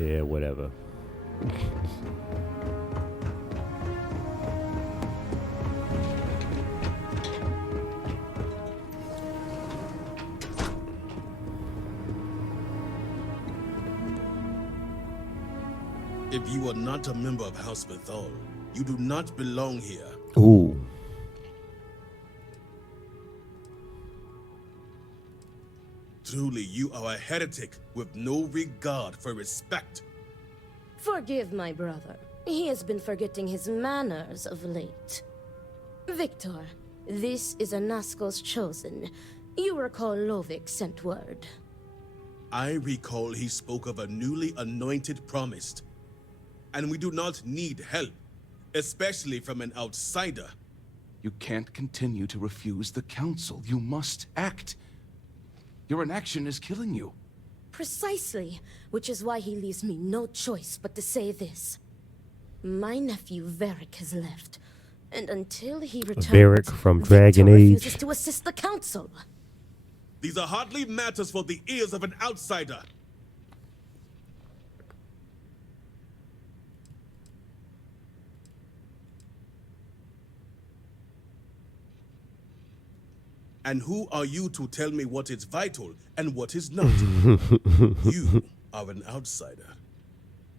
Yeah, whatever. If you are not a member of House Bethal, you do not belong here. Ooh. Truly, you are a heretic with no regard for respect. Forgive my brother. He has been forgetting his manners of late. Victor, this is Anaskel's chosen. You recall Lovik sent word. I recall he spoke of a newly anointed promised. And we do not need help, especially from an outsider. You can't continue to refuse the council. You must act. Your inaction is killing you. Precisely, which is why he leaves me no choice but to say this. My nephew Varric has left, and until he returns, Varric from Victor Dragon refuses Age. to assist the council. These are hardly matters for the ears of an outsider. And who are you to tell me what is vital and what is not? You are an outsider.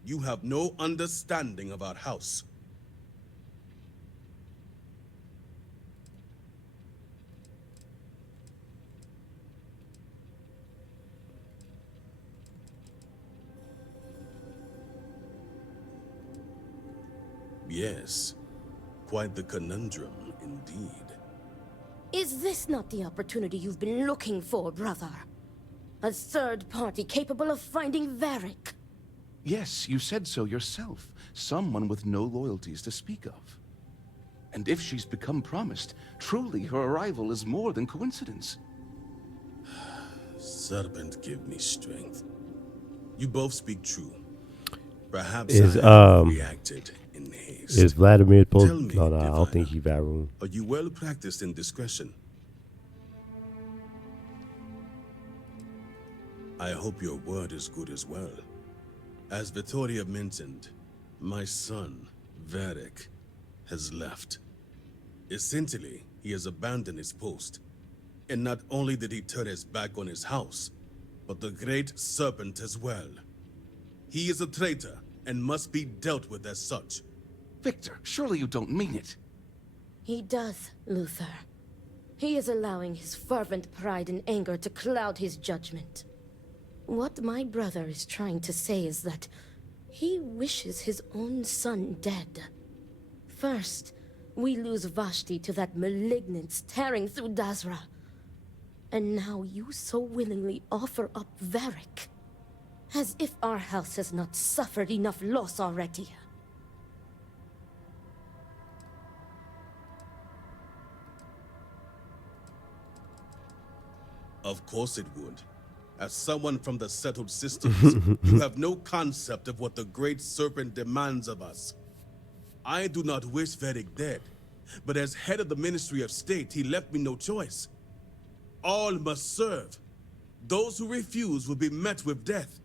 You have no understanding of our house. Yes, quite the conundrum indeed. Is this not the opportunity you've been looking for, brother? A third party capable of finding Varric? Yes, you said so yourself. Someone with no loyalties to speak of. And if she's become promised, truly her arrival is more than coincidence. Serpent, give me strength. You both speak true. Perhaps Is I have reacted in haste. Is Vladimir supposed? Tell me, No, I don't Diviner, think he's Varun. Are you well practiced in discretion? I hope your word is good as well. As Vittoria mentioned, my son, Varric, has left. Essentially, he has abandoned his post. And not only did he turn his back on his house, but the great serpent as well. He is a traitor and must be dealt with as such. Victor, surely you don't mean it. He does, Luther. He is allowing his fervent pride and anger to cloud his judgment. What my brother is trying to say is that he wishes his own son dead. First, we lose Vashti to that malignance tearing through Dazra. And now you so willingly offer up Varric. As if our house has not suffered enough loss already. Of course it would. As someone from the settled systems, you have no concept of what the great serpent demands of us. I do not wish Varric dead, but as head of the Ministry of State, he left me no choice. All must serve. Those who refuse will be met with death.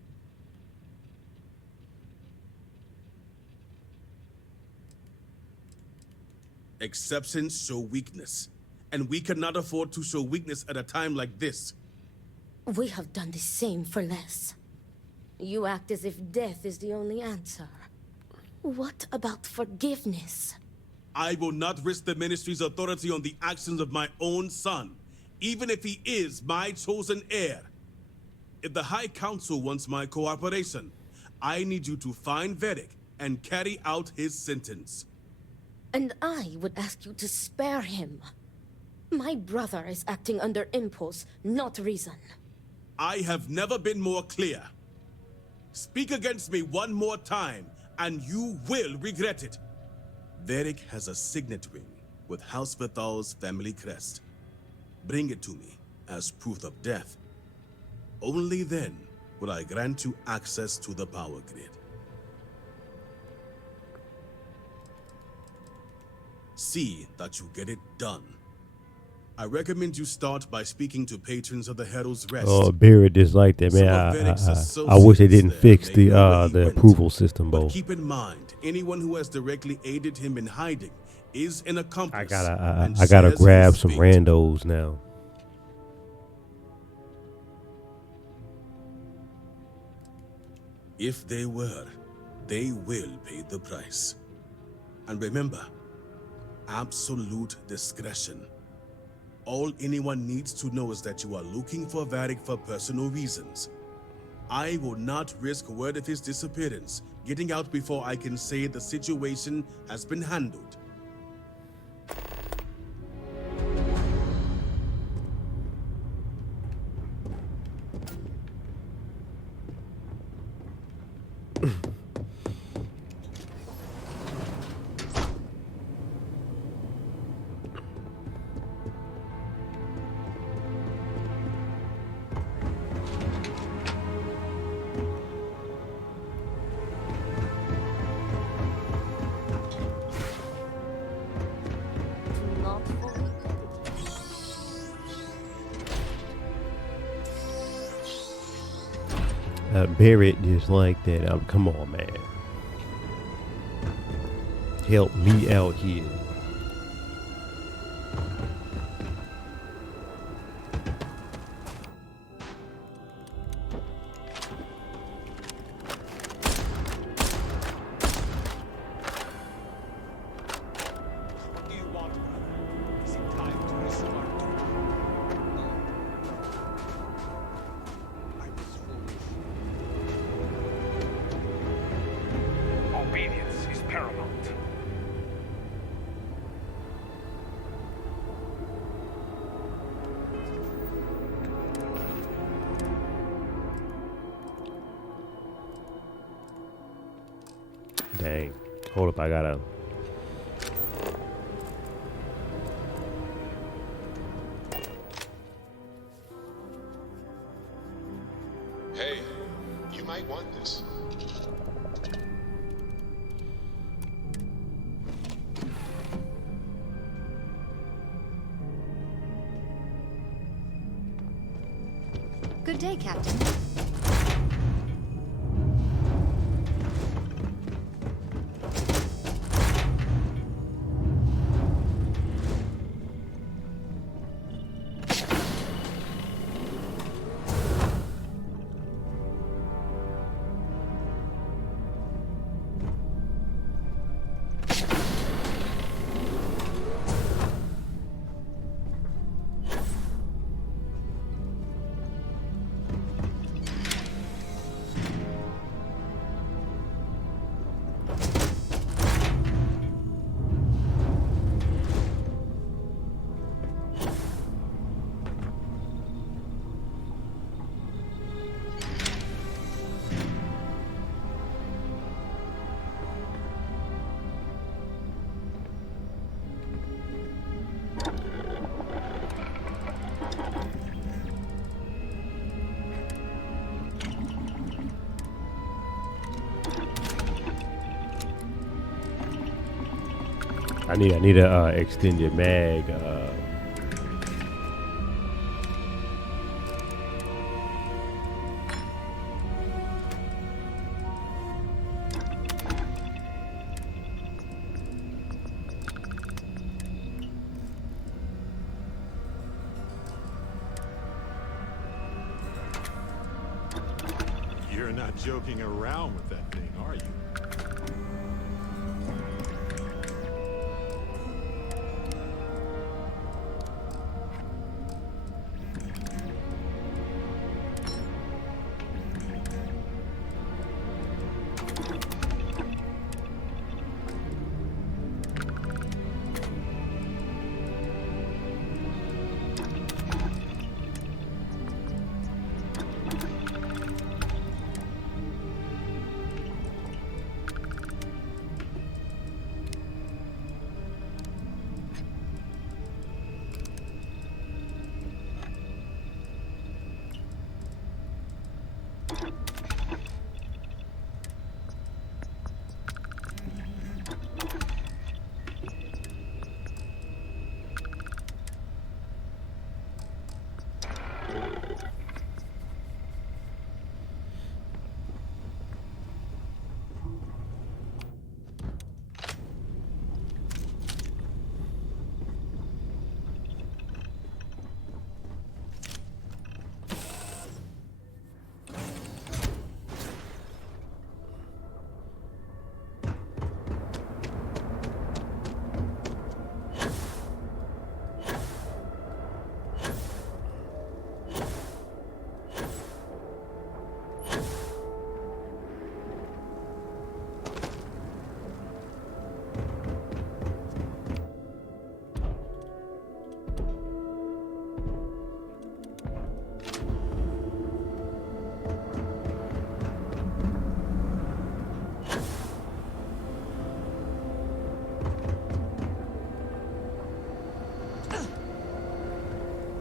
Exceptions show weakness, and we cannot afford to show weakness at a time like this. We have done the same for less. You act as if death is the only answer. What about forgiveness? I will not risk the Ministry's authority on the actions of my own son, even if he is my chosen heir. If the High Council wants my cooperation, I need you to find Varric and carry out his sentence. And I would ask you to spare him. My brother is acting under impulse, not reason. I have never been more clear. Speak against me one more time, and you will regret it. Varric has a signet ring with House Bethal's family crest. Bring it to me as proof of death. Only then will I grant you access to the power grid. See that you get it done. I recommend you start by speaking to patrons of the Herald's Rest. Oh, Barrett disliked that, man. Some of Vedek's I wish they didn't associates fix there may know where he the went. approval system, But Bo. keep in mind, anyone who has directly aided him in hiding is an accomplice. I and gotta shares grab his some fate. randos now. If they were, they will pay the price. And remember, absolute discretion. All anyone needs to know is that you are looking for Varric for personal reasons. I will not risk word of his disappearance getting out before I can say the situation has been handled. Not fully. Barrett just like that. Come on, man. Help me out here. What do you want, brother? Is it time to resume our duty? No. I was foolish. Obedience is paramount. Dang. Hold up, I gotta. Hey, you might want this. Good day, Captain. I need a extended mag. You're not joking around with that thing, are you?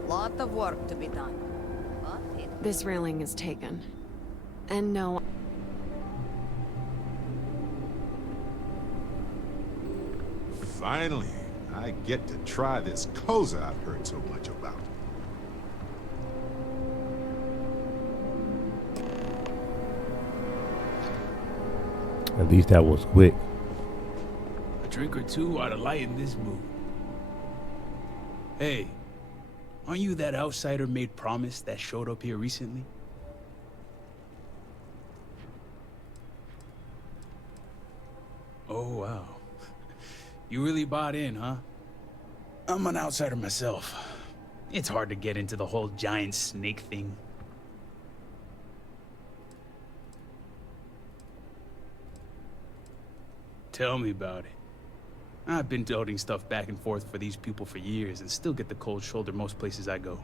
Lot of work to be done. This railing is taken. And no... Finally, I get to try this Koza I've heard so much about. At least that was quick. A drink or two ought to lighten this mood. Hey, aren't you that outsider made promise that showed up here recently? Oh, wow. You really bought in, huh? I'm an outsider myself. It's hard to get into the whole giant snake thing. Tell me about it. I've been toting stuff back and forth for these people for years and still get the cold shoulder most places I go.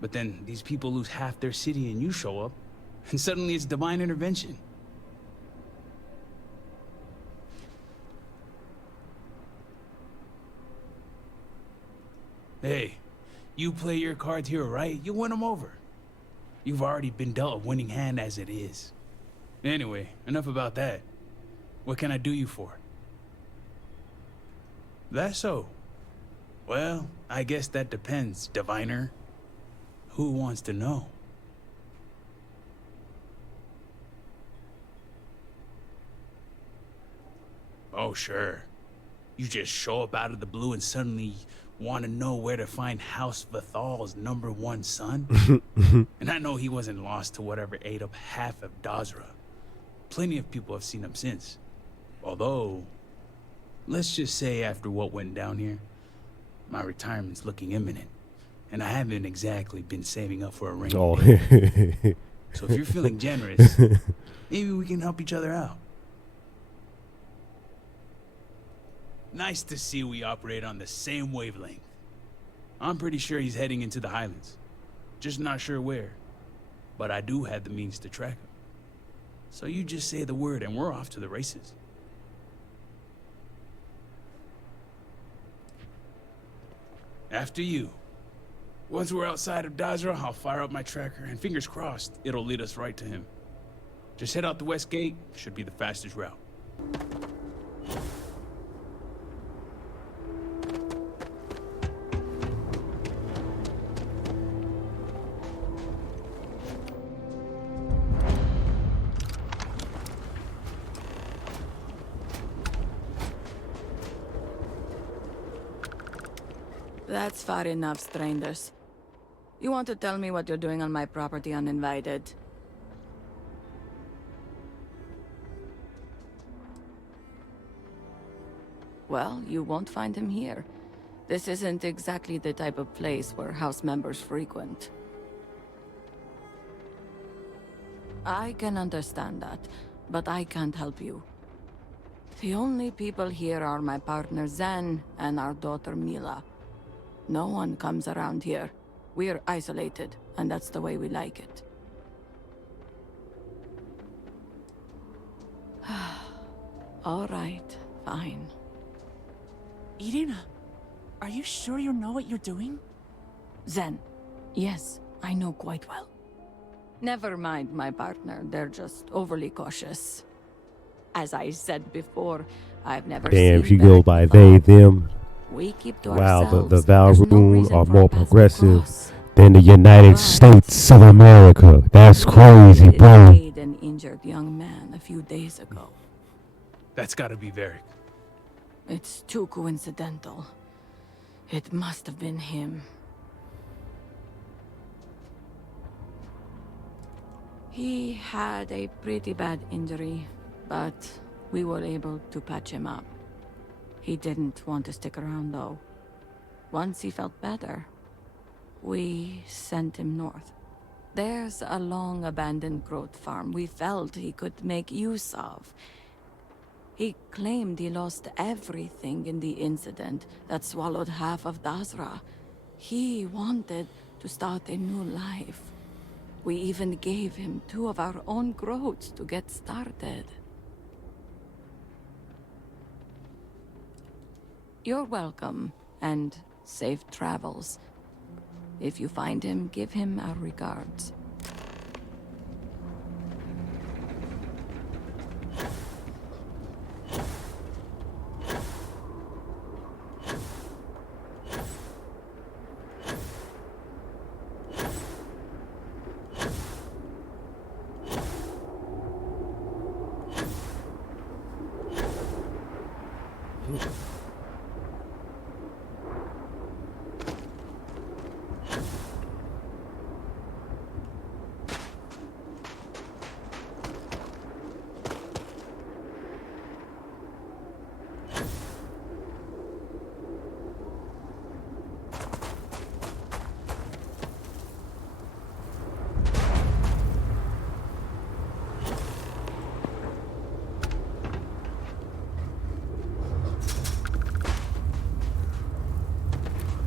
But then these people lose half their city and you show up, and suddenly it's divine intervention. Hey, you play your cards here right, you win them over. You've already been dealt a winning hand as it is. Anyway, enough about that. What can I do you for? That's so. Well, I guess that depends, diviner. Who wants to know? Oh, sure. You just show up out of the blue and suddenly want to know where to find House Vathal's #1 son? And I know he wasn't lost to whatever ate up half of Dazra. Plenty of people have seen him since. Although, let's just say after what went down here, my retirement's looking imminent. And I haven't exactly been saving up for a ring. Oh. So if you're feeling generous, maybe we can help each other out. Nice to see we operate on the same wavelength. I'm pretty sure he's heading into the Highlands. Just not sure where. But I do have the means to track him. So you just say the word and we're off to the races. After you. Once we're outside of Dazra, I'll fire up my tracker, and fingers crossed, it'll lead us right to him. Just head out the west gate, should be the fastest route. That's far enough, strangers. You want to tell me what you're doing on my property uninvited? Well, you won't find him here. This isn't exactly the type of place where house members frequent. I can understand that, but I can't help you. The only people here are my partner Zen and our daughter Mila. No one comes around here. We're isolated, and that's the way we like it. All right, fine. Eden, are you sure you know what you're doing? Zen, yes, I know quite well. Never mind my partner, they're just overly cautious. As I said before, I've never Damn, seen she that go by before. they, them. We keep to Wow, ourselves. the There's no Valroon reason are for more passive progressive cross. than the United States of America. That's crazy, bro. Aid an injured young man a few days ago. That's gotta be Varric. It's too coincidental. It must have been him. He had a pretty bad injury, but we were able to patch him up. He didn't want to stick around, though. Once he felt better, we sent him north. There's a long abandoned growth farm we felt he could make use of. He claimed he lost everything in the incident that swallowed half of Dazra. He wanted to start a new life. We even gave him 2 of our own growths to get started. You're welcome, and safe travels. If you find him, give him our regards.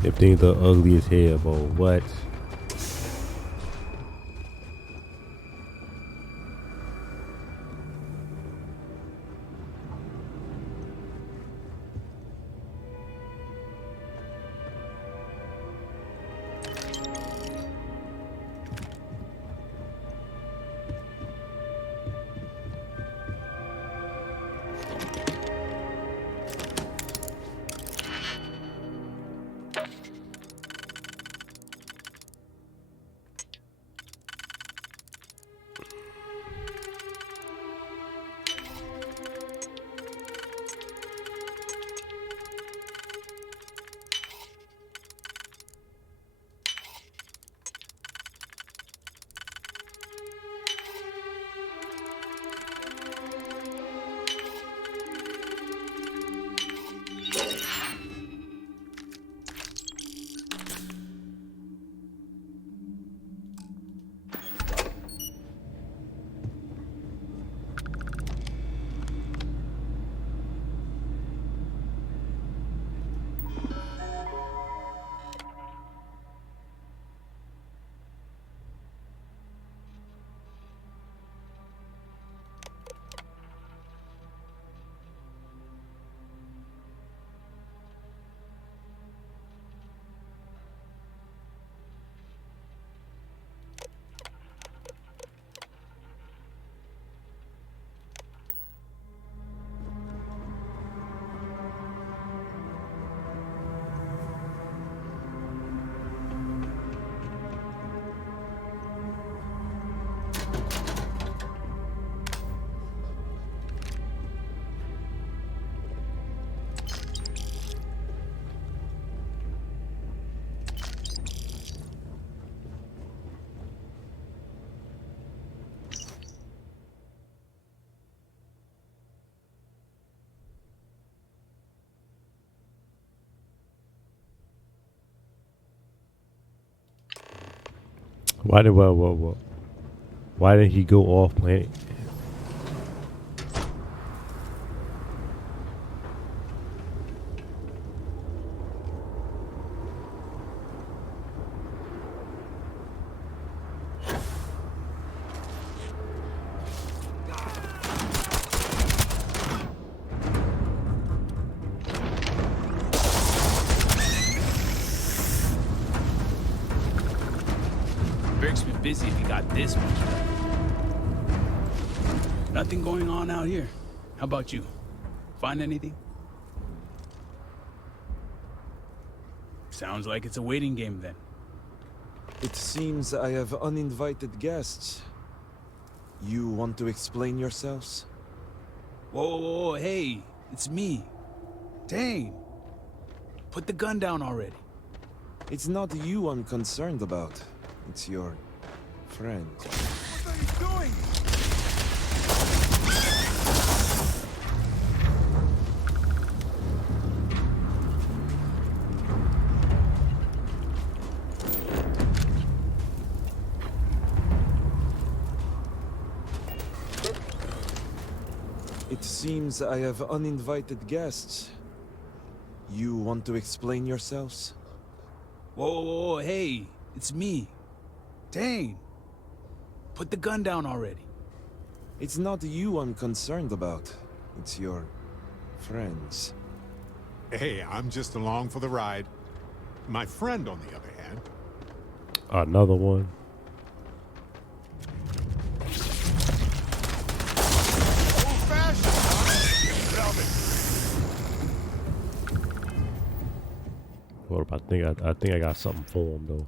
Them things are ugly as hell, bro. What? Why did why didn't he go off planet? Varric's been busy if he got this much done. Nothing going on out here. How about you? Find anything? Sounds like it's a waiting game then. It seems I have uninvited guests. You want to explain yourselves? Whoa, hey, it's me. Dang. Put the gun down already. It's not you I'm concerned about. It's your friend. What are you doing? It seems I have uninvited guests. You want to explain yourselves? Whoa, hey, it's me. Dang. Put the gun down already. It's not you I'm concerned about. It's your friends. Hey, I'm just along for the ride. My friend, on the other hand... Another one. What about, I think I got something for him though.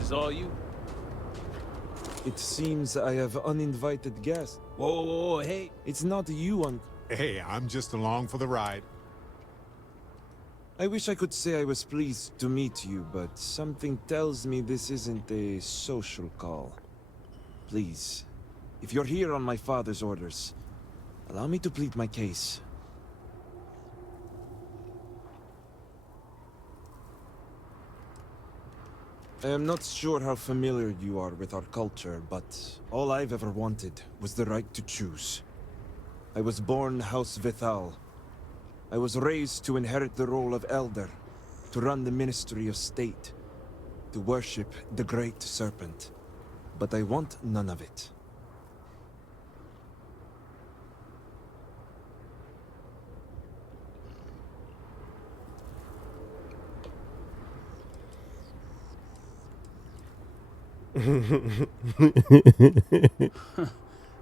Is all you? It seems I have uninvited guests. Whoa, hey. It's not you I'm... Hey, I'm just along for the ride. I wish I could say I was pleased to meet you, but something tells me this isn't a social call. Please, if you're here on my father's orders, allow me to plead my case. I am not sure how familiar you are with our culture, but all I've ever wanted was the right to choose. I was born House Vithal. I was raised to inherit the role of Elder, to run the Ministry of State, to worship the Great Serpent. But I want none of it.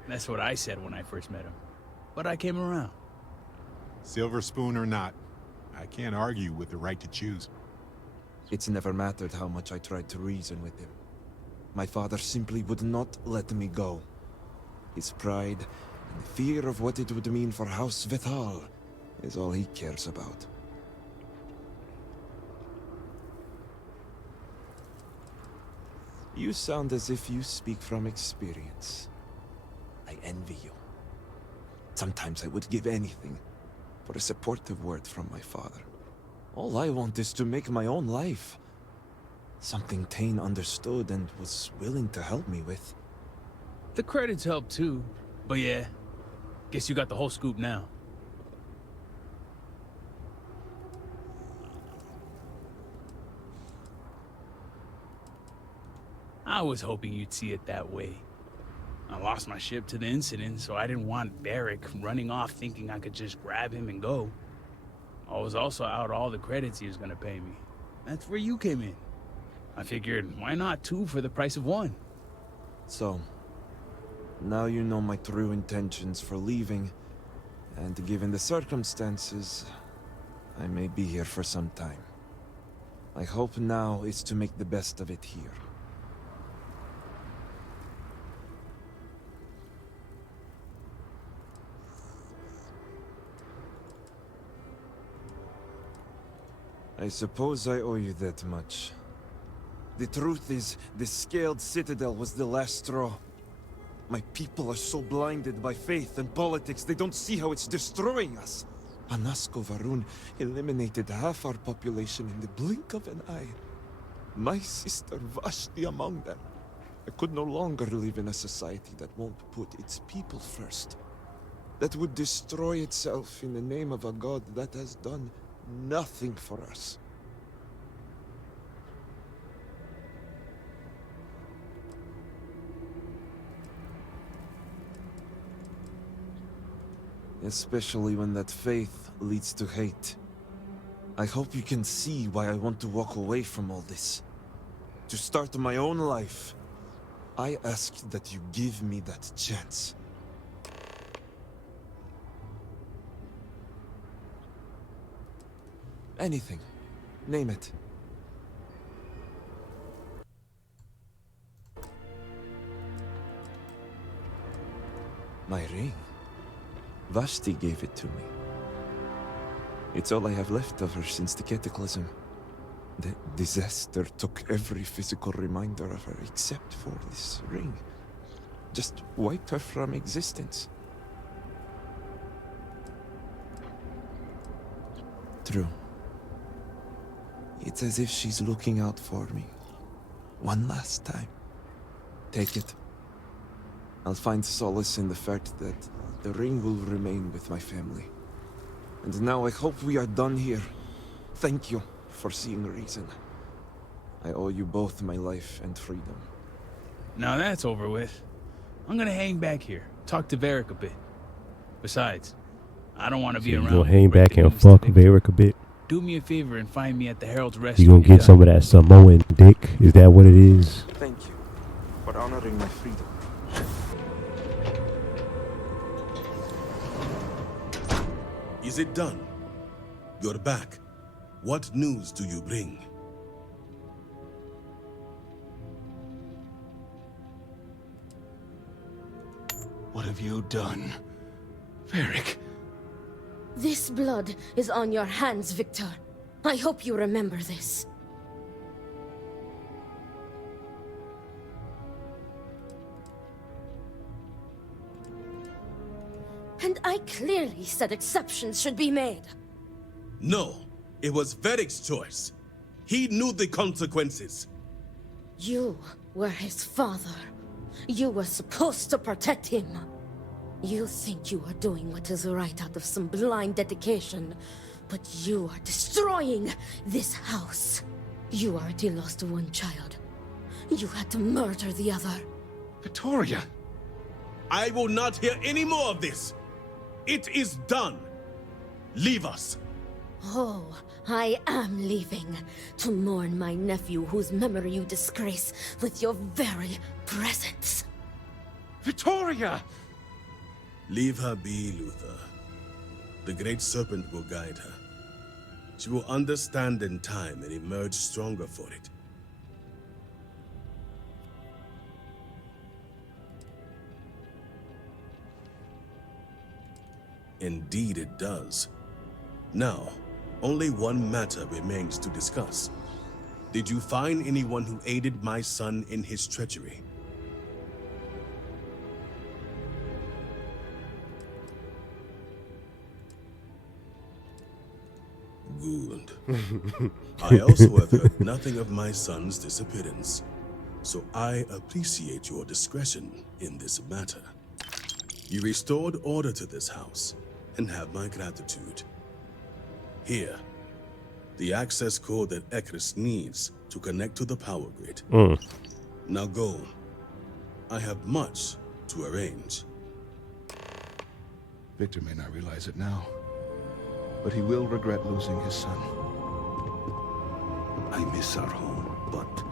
That's what I said when I first met him. But I came around. Silver spoon or not, I can't argue with the right to choose. It's never mattered how much I tried to reason with him. My father simply would not let me go. His pride and the fear of what it would mean for House Vithal is all he cares about. You sound as if you speak from experience. I envy you. Sometimes I would give anything for a supportive word from my father. All I want is to make my own life. Something Tane understood and was willing to help me with. The credits help too. But yeah, guess you got the whole scoop now. I was hoping you'd see it that way. I lost my ship to the incident, so I didn't want Varric running off thinking I could just grab him and go. I was also out all the credits he was gonna pay me. That's where you came in. I figured, why not two for the price of one? So, now you know my true intentions for leaving, and given the circumstances, I may be here for some time. My hope now is to make the best of it here. I suppose I owe you that much. The truth is, the Scaled Citadel was the last straw. My people are so blinded by faith and politics, they don't see how it's destroying us. Anasko Varun eliminated half our population in the blink of an eye. My sister Vashti among them. I could no longer live in a society that won't put its people first. that would destroy itself in the name of a god that has done nothing for us. Especially when that faith leads to hate. I hope you can see why I want to walk away from all this. To start my own life. I ask that you give me that chance. Anything. Name it. My ring. Vashti gave it to me. It's all I have left of her since the cataclysm. The disaster took every physical reminder of her except for this ring. Just wiped her from existence. True. It's as if she's looking out for me. One last time. Take it. I'll find solace in the fact that the ring will remain with my family. And now I hope we are done here. Thank you for seeing reason. I owe you both my life and freedom. Now that's over with. I'm gonna hang back here, talk to Varric a bit. Besides, I don't want to be You around. gonna hang back and fuck Varric a bit? Do me a favor and find me at the Herald's Rest. You gonna get some of that Samoan dick? Is that what it is? Thank you for honoring my freedom. Is it done? You're back. What news do you bring? What have you done? Varric. This blood is on your hands, Victor. I hope you remember this. And I clearly said exceptions should be made. No, it was Varric's choice. He knew the consequences. You were his father. You were supposed to protect him. You think you are doing what is right out of some blind dedication, but you are destroying this house. You already lost one child. You had to murder the other. Victoria! I will not hear any more of this. It is done. Leave us. Oh, I am leaving to mourn my nephew whose memory you disgrace with your very presence. Victoria! Leave her be, Luther. The Great Serpent will guide her. She will understand in time and emerge stronger for it. Indeed it does. Now, only one matter remains to discuss. Did you find anyone who aided my son in his treachery? Good. I also have heard nothing of my son's disappearance, so I appreciate your discretion in this matter. You restored order to this house, and have my gratitude. Here, the access code that Ekris needs to connect to the power grid. Now go. I have much to arrange. Victor may not realize it now, but he will regret losing his son. I miss our home, but...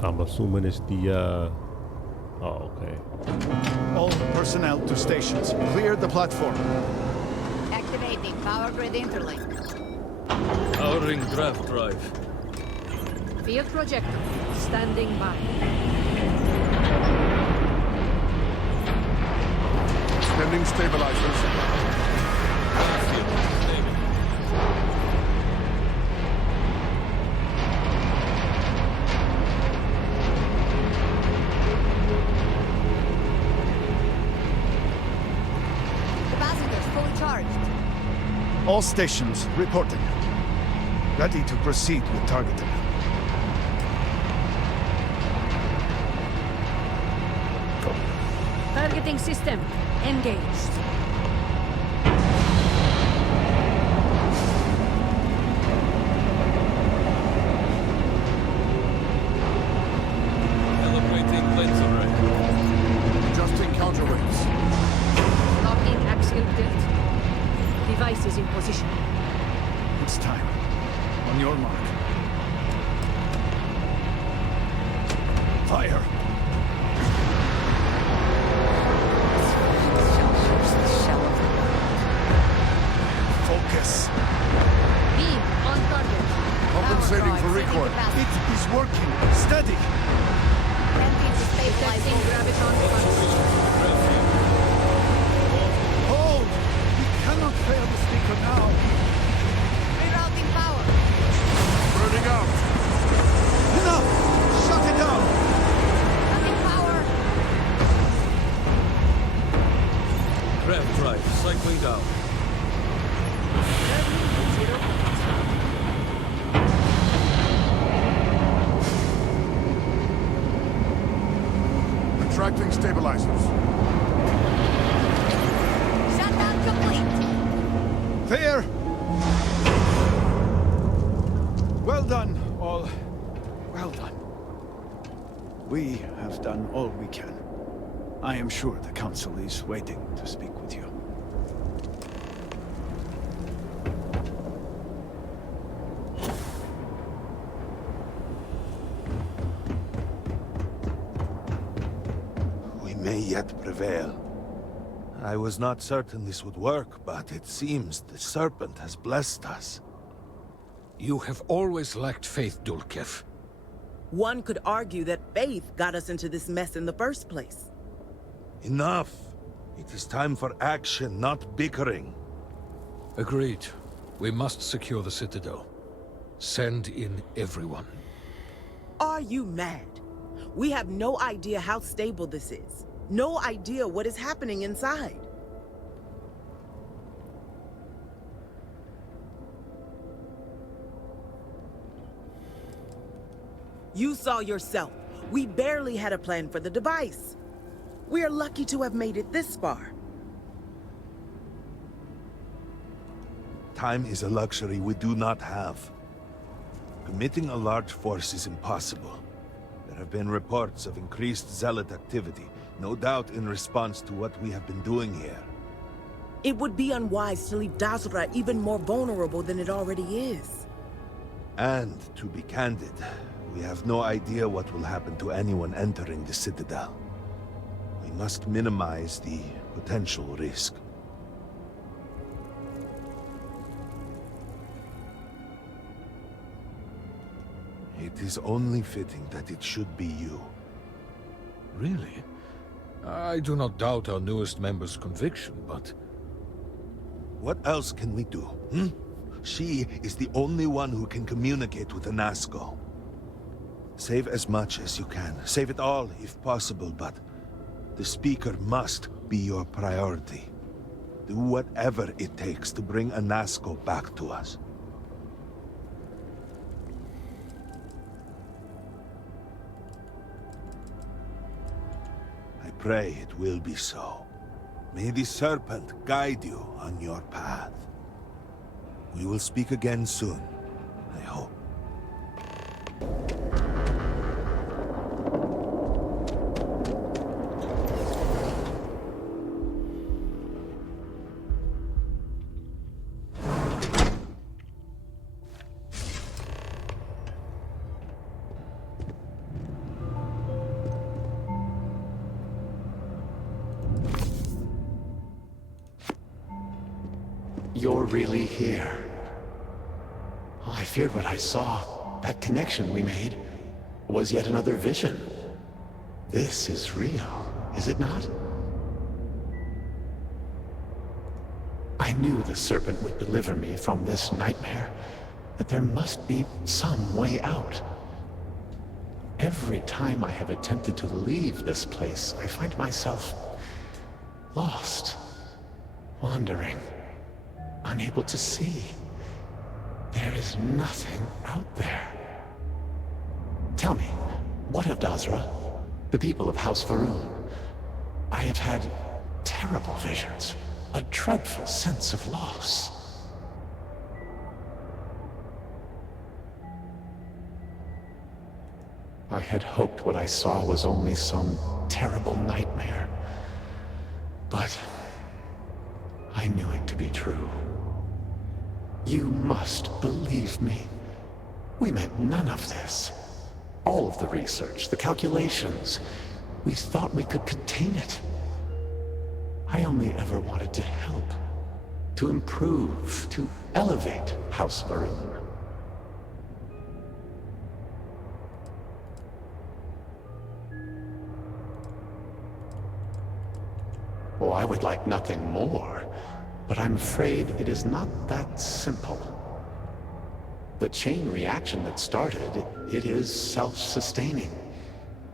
I'm assuming it's the, oh, okay. All personnel to stations. Clear the platform. Activating power grid interlink. Powering draft drive. Field projector. Standing by. Extending stabilizers. All stations reporting. Ready to proceed with targeting. Targeting system engaged. Calibrating lens array. Adjusting counterweights. Locking axial tilt. Device is in position. It's time. On your mark. Fire! Focus. Beam on target. Compensating for recoil. It is working. Steady. Detecting graviton function. Hold! We cannot fail the speaker now. Rerouting power. Burning out. Enough! Shut it down! Cutting power. Grav drive cycling down. Retracting stabilizers. Shutdown complete. There! Well done, all. Well done. We have done all we can. I am sure the Council is waiting to speak with you. We may yet prevail. I was not certain this would work, but it seems the Serpent has blessed us. You have always lacked faith, Dulkev. One could argue that faith got us into this mess in the first place. Enough! It is time for action, not bickering. Agreed. We must secure the Citadel. Send in everyone. Are you mad? We have no idea how stable this is. No idea what is happening inside. You saw yourself. We barely had a plan for the device. We are lucky to have made it this far. Time is a luxury we do not have. Committing a large force is impossible. There have been reports of increased zealot activity, no doubt in response to what we have been doing here. It would be unwise to leave Dazra even more vulnerable than it already is. And, to be candid, we have no idea what will happen to anyone entering the Citadel. We must minimize the potential risk. It is only fitting that it should be you. Really? I do not doubt our newest member's conviction, but... What else can we do, hmm? She is the only one who can communicate with the Nazgul. Save as much as you can. Save it all, if possible, but... the Speaker must be your priority. Do whatever it takes to bring a Nazgul back to us. I pray it will be so. May the Serpent guide you on your path. We will speak again soon, I hope. You're really here. Oh, I feared what I saw. That connection we made was yet another vision. This is real, is it not? I knew the Serpent would deliver me from this nightmare, that there must be some way out. Every time I have attempted to leave this place, I find myself lost, wandering. Unable to see. There is nothing out there. Tell me, what of Dazra? The people of House Faroon? I have had terrible visions, a dreadful sense of loss. I had hoped what I saw was only some terrible nightmare, but I knew it to be true. You must believe me. We meant none of this. All of the research, the calculations, we thought we could contain it. I only ever wanted to help, to improve, to elevate House Varun. Oh, I would like nothing more, but I'm afraid it is not that simple. The chain reaction that started, it is self-sustaining.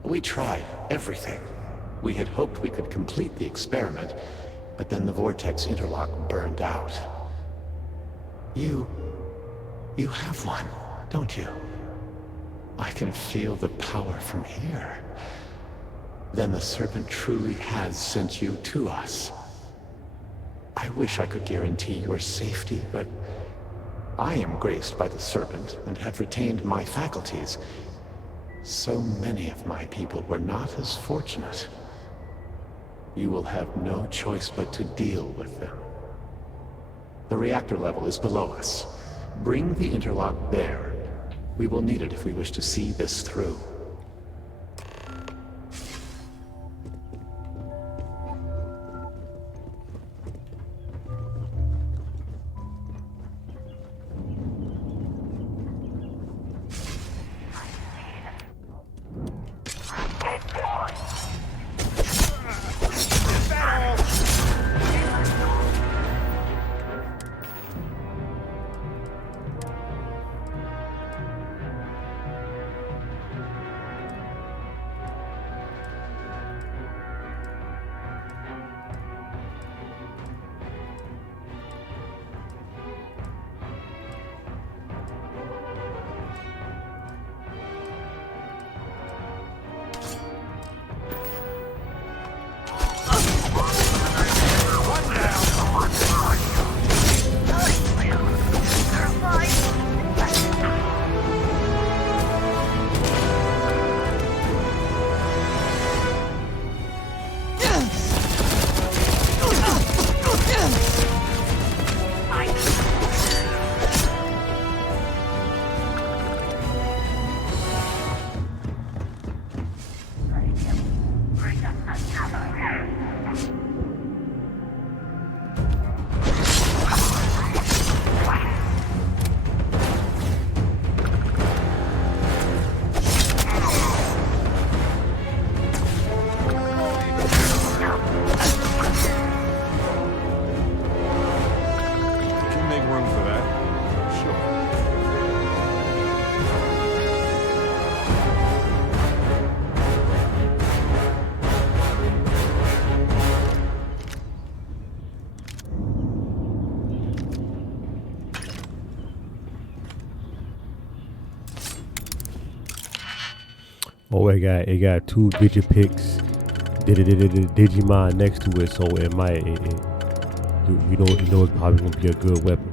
We tried everything. We had hoped we could complete the experiment, but then the vortex interlock burned out. You have one, don't you? I can feel the power from here. Then the Serpent truly has sent you to us. I wish I could guarantee your safety, but I am graced by the Serpent and have retained my faculties. So many of my people were not as fortunate. You will have no choice but to deal with them. The reactor level is below us. Bring the interlock there. We will need it if we wish to see this through. Oh, it got two Digipix, Digimon next to it, so it might, you know, it's probably gonna be a good weapon.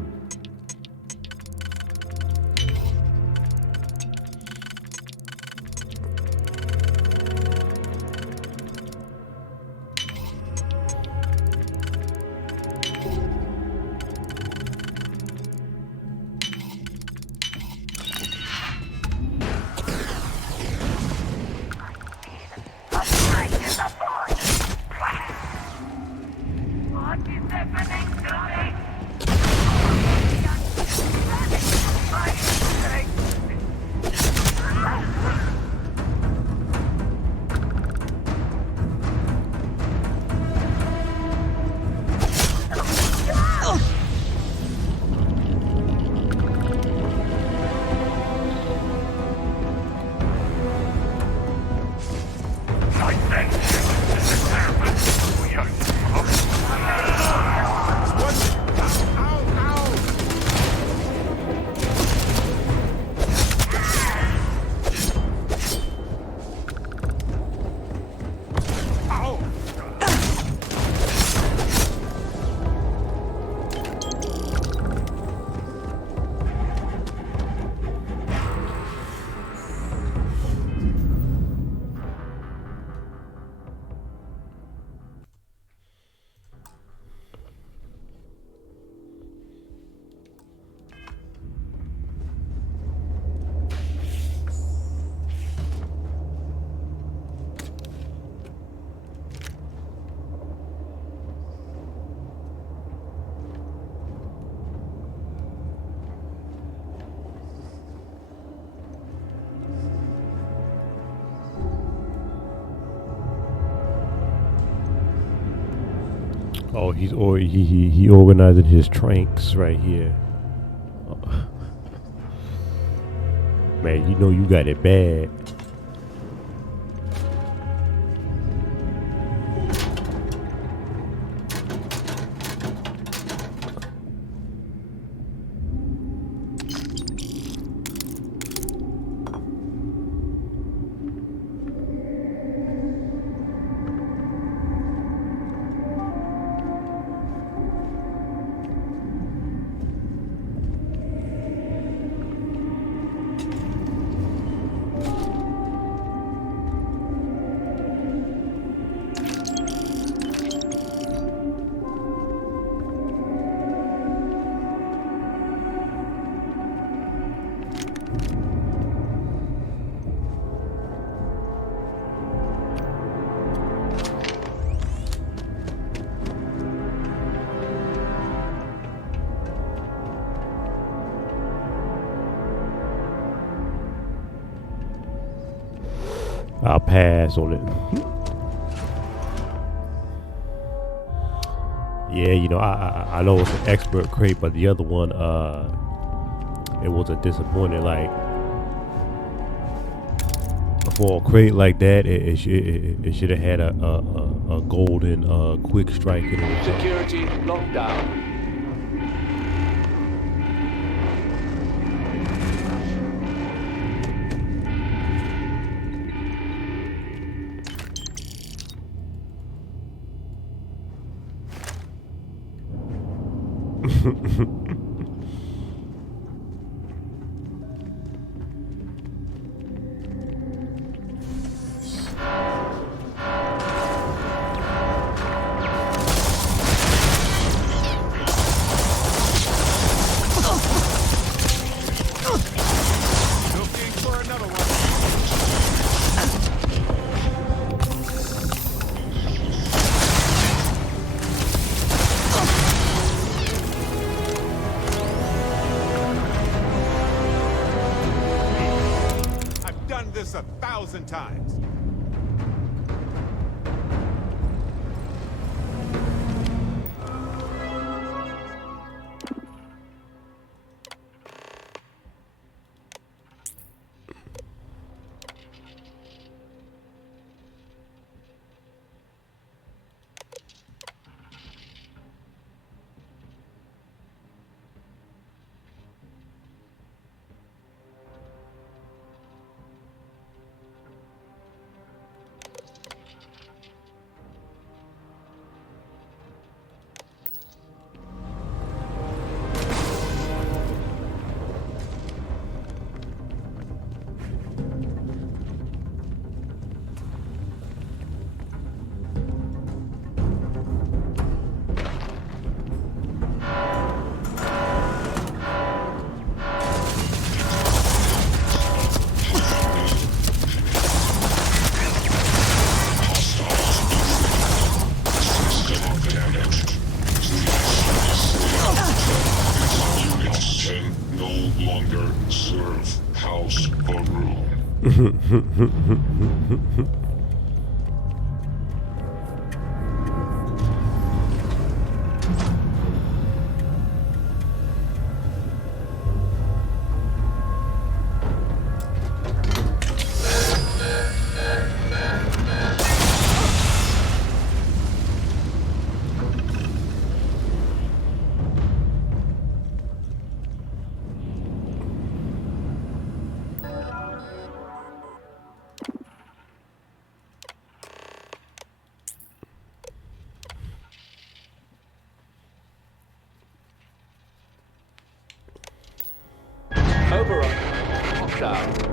Oh, he organizing his tranks right here. Man, you know you got it bad. I'll pass on it. Yeah, you know, I know it's an expert crate, but the other one, it was a disappointing. Like for a crate like that, it should have had a golden quick strike in it. Security lockdown. This 1,000 times. Overrun. Lockdown.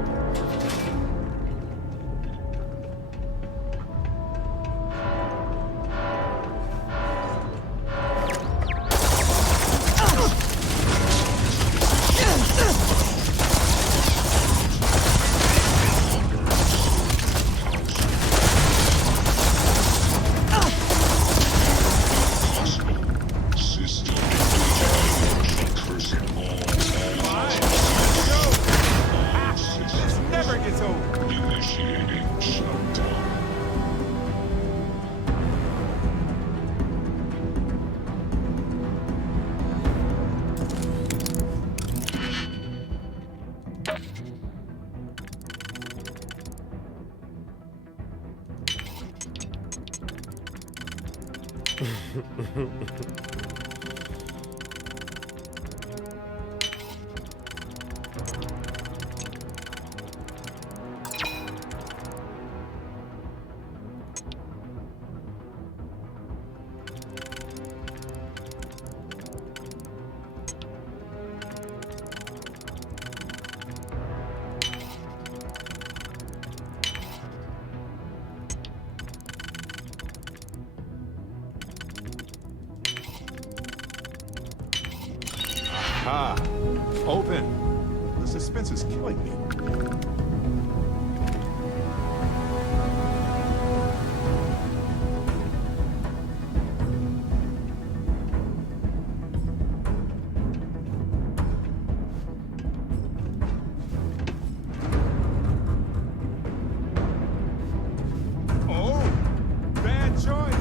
Ah, open. The suspense is killing me. Oh, bad choice.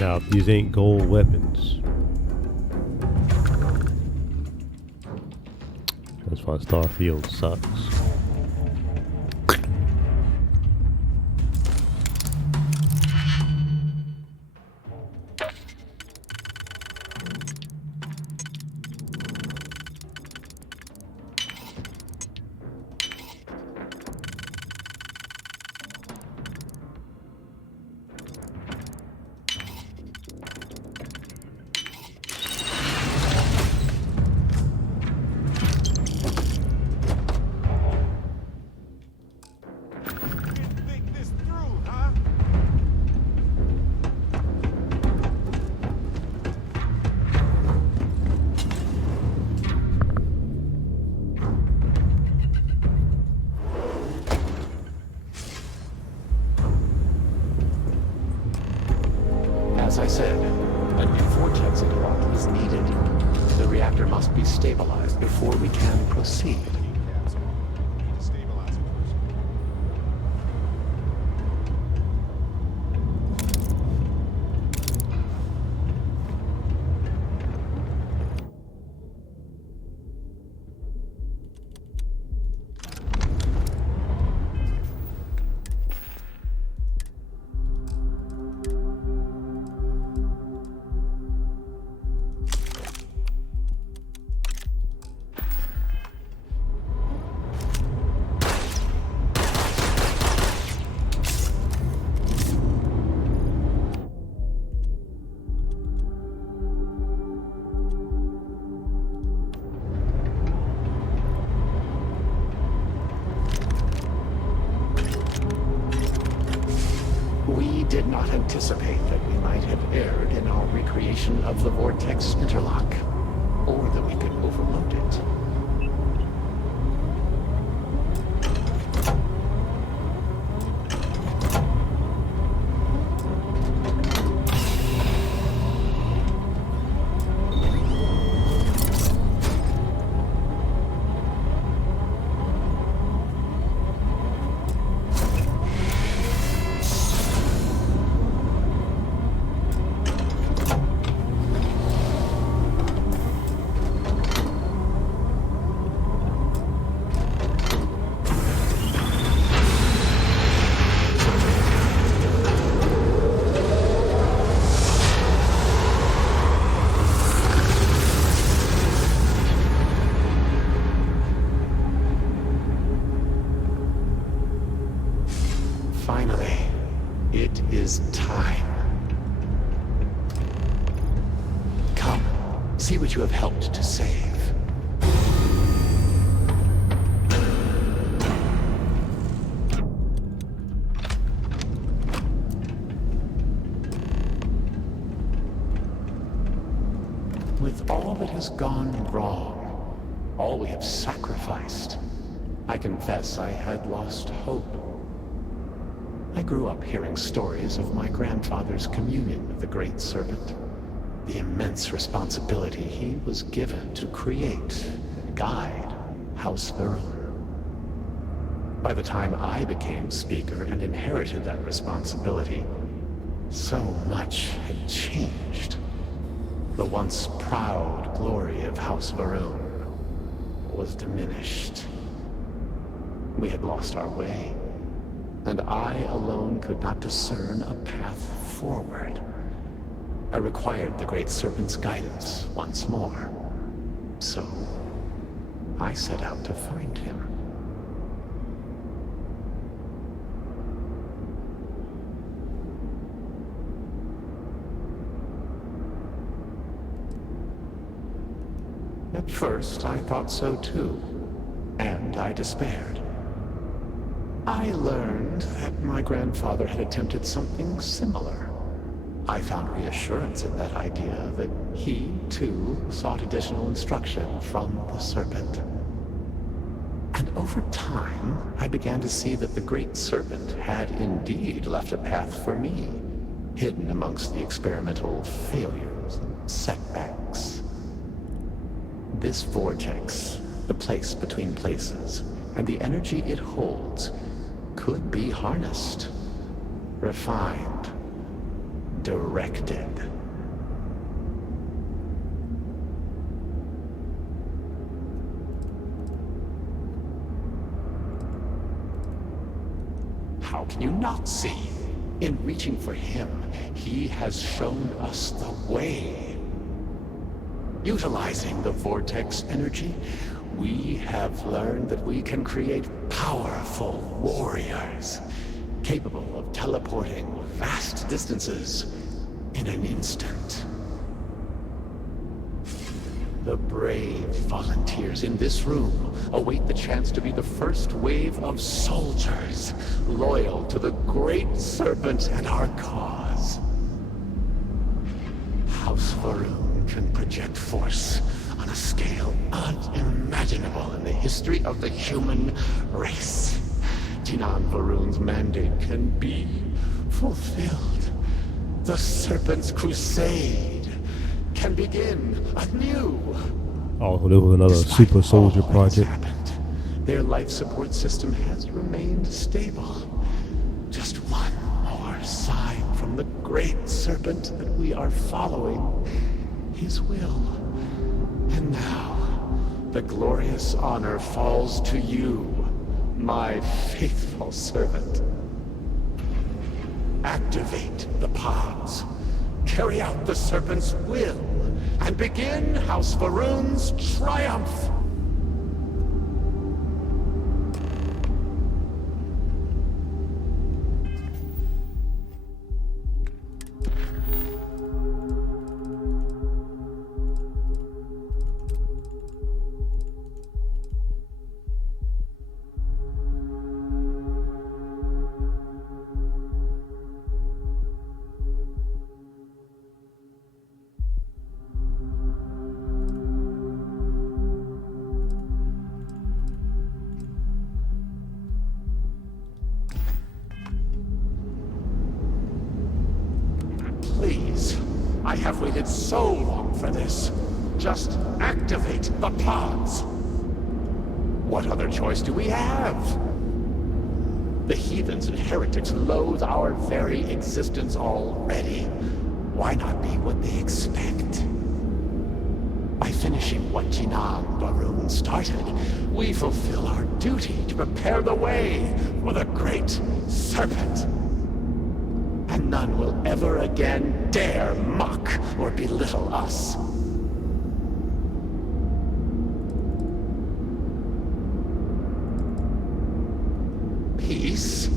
Now, if these ain't gold weapons, that's why Starfield sucks. As I said, a new vortex interlock is needed. The reactor must be stabilized before we can proceed. not anticipate that we might have erred in our recreation of the vortex interlock, or that we could overload it. Finally, it is time. Come, see what you have helped to save. With all that has gone wrong, all we have sacrificed, I confess I had lost hope. I grew up hearing stories of my grandfather's communion with the Great Serpent, the immense responsibility he was given to create and guide House Varun. By the time I became Speaker and inherited that responsibility, so much had changed. The once proud glory of House Varun was diminished. We had lost our way, and I alone could not discern a path forward. I required the Great Serpent's guidance once more. So, I set out to find him. At first, I thought so too, and I despaired. I learned that my grandfather had attempted something similar. I found reassurance in that idea that he, too, sought additional instruction from the Serpent. And over time, I began to see that the Great Serpent had indeed left a path for me, hidden amongst the experimental failures and setbacks. This vortex, the place between places, and the energy it holds, could be harnessed, refined, directed. How can you not see? In reaching for him, he has shown us the way. Utilizing the vortex energy, we have learned that we can create powerful warriors, capable of teleporting vast distances in an instant. The brave volunteers in this room await the chance to be the first wave of soldiers loyal to the Great Serpent and our cause. House Varun can project force on a scale unimaginable in the history of the human race. Jinan Varun's mandate can be fulfilled. The Serpent's crusade can begin anew. Oh, there was another super soldier project. Their life support system has remained stable. Just one more sign from the Great Serpent that we are following his will. And now, the glorious honor falls to you, my faithful servant. Activate the pods, carry out the Serpent's will, and begin House Varun's triumph! I have waited so long for this. Just activate the pods. What other choice do we have? The heathens and heretics loathe our very existence already. Why not be what they expect? By finishing what Jinan Barun started, we fulfill our duty to prepare the way for the Great Serpent. And none will ever again dare mock or belittle us. Peace?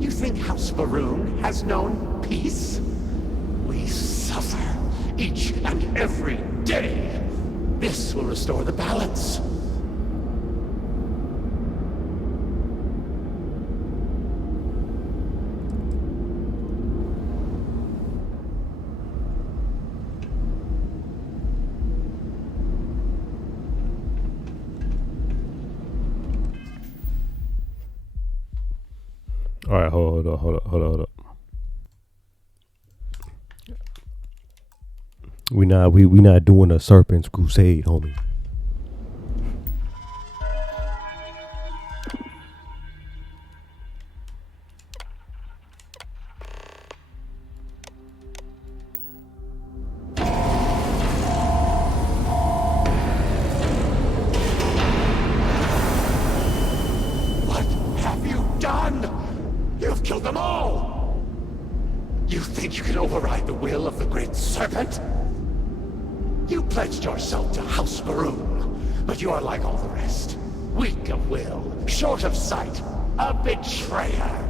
You think House Barun has known peace? We suffer each and every day. This will restore the balance. All right, hold up. We not doing a Serpent's Crusade, homie. What have you done? You've killed them all! You think you can override the will of the Great Serpent? You pledged yourself to House Barun, but you are like all the rest. Weak of will, short of sight, a betrayer.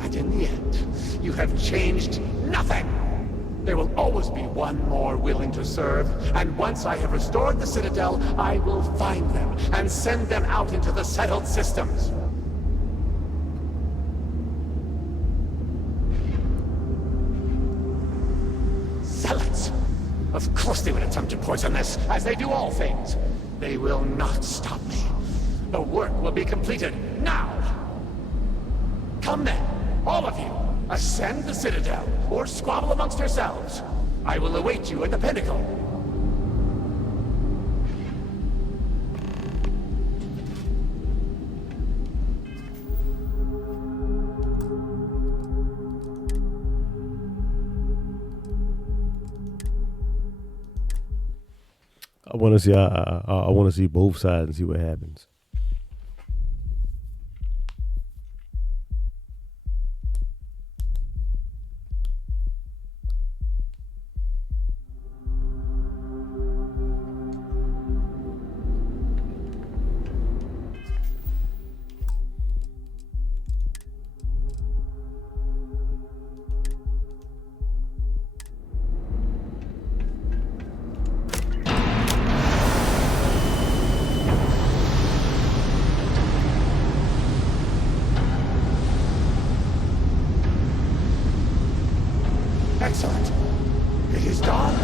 And in the end, you have changed nothing. There will always be one more willing to serve, and once I have restored the Citadel, I will find them and send them out into the settled systems. Zealots! Of course they would attempt to poison this, as they do all things. They will not stop me. The work will be completed now. Come then, all of you. Ascend the Citadel, or squabble amongst yourselves. I will await you at the pinnacle. I want to see. I want to see both sides and see what happens. Excellent. It is done.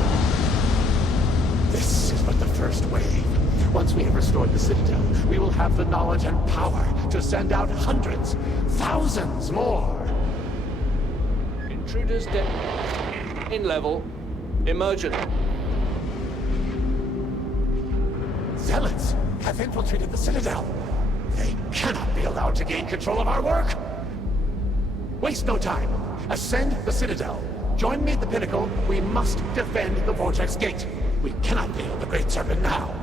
This is but the first wave. Once we have restored the Citadel, we will have the knowledge and power to send out hundreds, thousands more. Intruders in level. Emergent. Zealots have infiltrated the Citadel. They cannot be allowed to gain control of our work. Waste no time. Ascend the Citadel. Join me at the pinnacle. We must defend the Vortex Gate. We cannot deal with the Great Serpent now.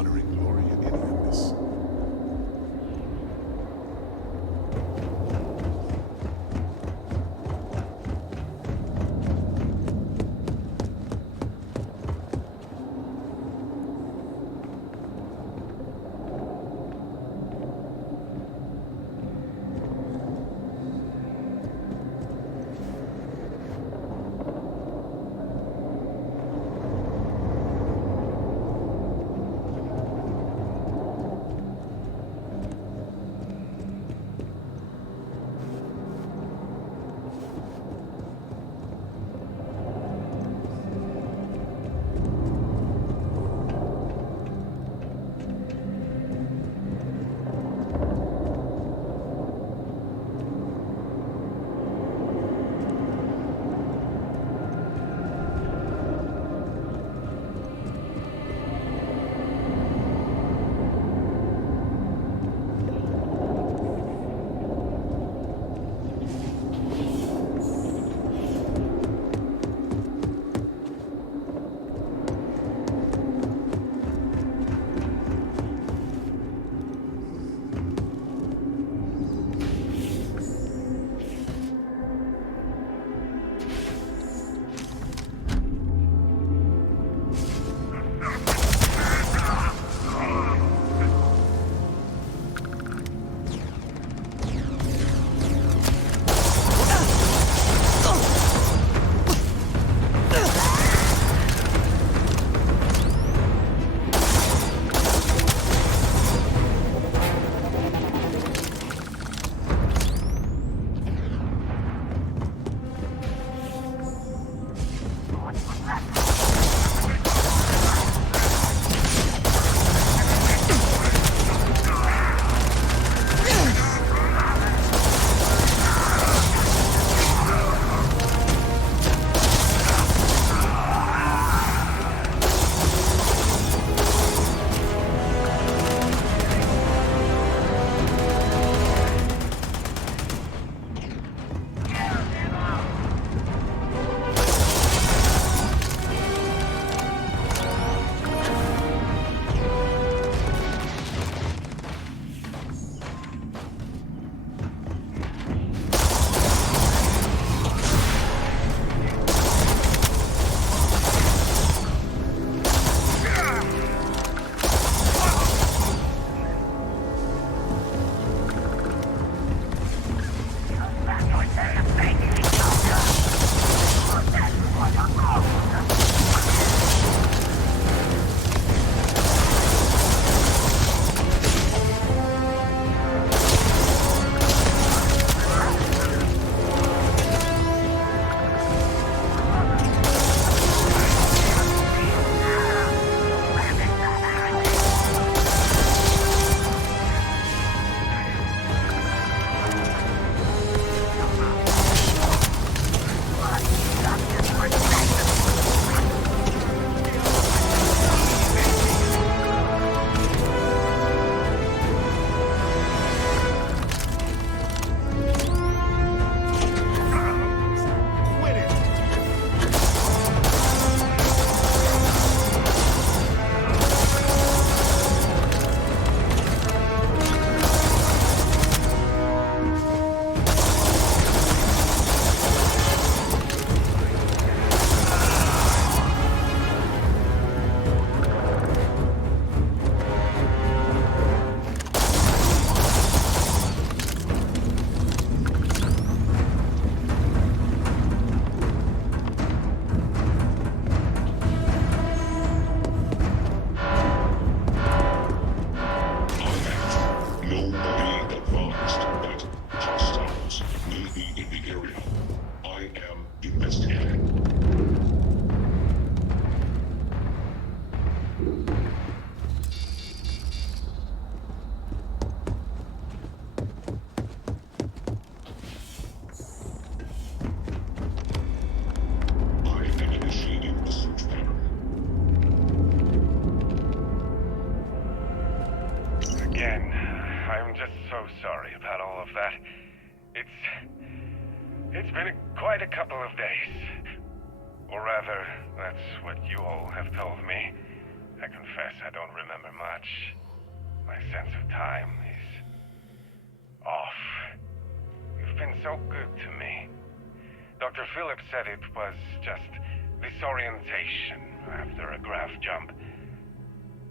honor and glory in any of this. sorry about all of that. It's been quite a couple of days. Or rather, that's what you all have told me. I confess I don't remember much. My sense of time is off. You've been so good to me. Dr. Phillips said it was just disorientation after a graph jump.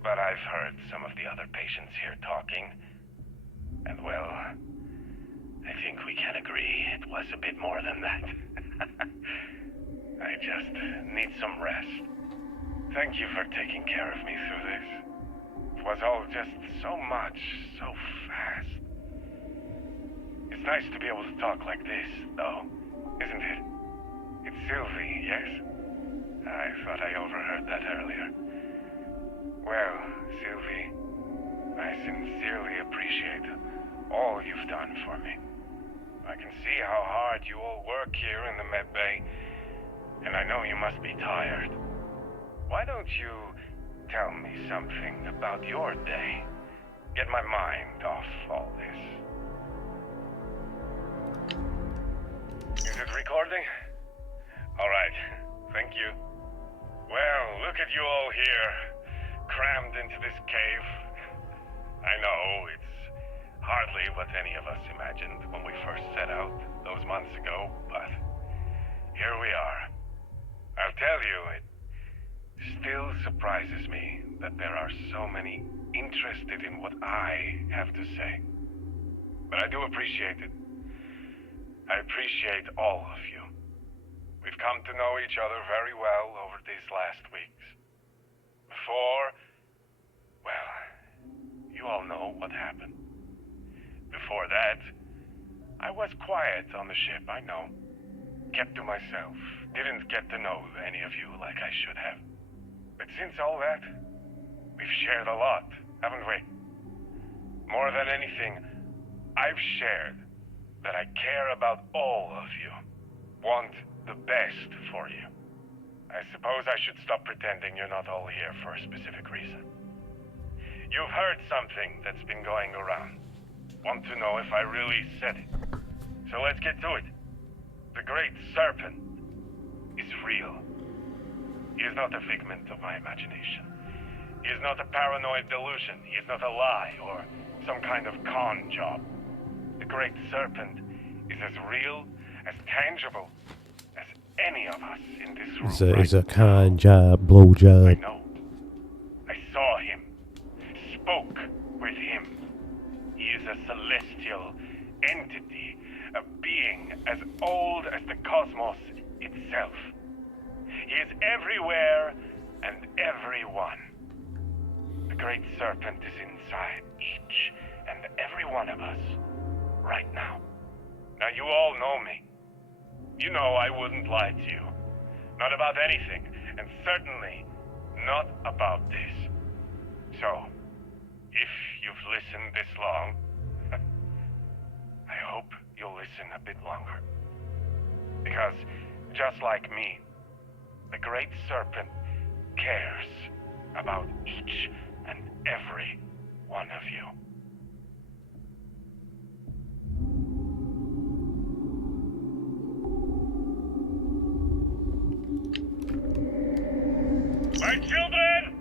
But I've heard some of the other patients here talking. And well, I think we can agree it was a bit more than that. I just need some rest. Thank you for taking care of me through this. It was all just so much, so fast. It's nice to be able to talk like this, though, isn't it? It's Sylvie, yes? I thought I overheard that earlier. Well, Sylvie, I sincerely appreciate all you've done for me. I can see how hard you all work here in the med bay, and I know you must be tired. Why don't you tell me something about your day? Get my mind off all this. Is it recording? All right, thank you. Well, look at you all here, crammed into this cave. I know, it's hardly what any of us imagined when we first set out those months ago, but here we are. I'll tell you, it still surprises me that there are so many interested in what I have to say. But I do appreciate it. I appreciate all of you. We've come to know each other very well over these last weeks. Before, well, you all know what happened. Before that, I was quiet on the ship, I know. Kept to myself. Didn't get to know any of you like I should have. But since all that, we've shared a lot, haven't we? More than anything, I've shared that I care about all of you. Want the best for you. I suppose I should stop pretending you're not all here for a specific reason. You've heard something that's been going around. Want to know if I really said it. So let's get to it. The Great Serpent is real. He is not a figment of my imagination. He is not a paranoid delusion. He is not a lie or some kind of con job. The Great Serpent is as real, as tangible, as any of us in this room. It's a con job, blow job. I know. I saw him. Spoke with him. He is a celestial entity, a being as old as the cosmos itself. He is everywhere and everyone. The Great Serpent is inside each and every one of us right now. Now you all know me. You know I wouldn't lie to you. Not about anything, and certainly not about this. So, if you've listened this long, I hope you'll listen a bit longer. Because, just like me, the Great Serpent cares about each and every one of you. My children!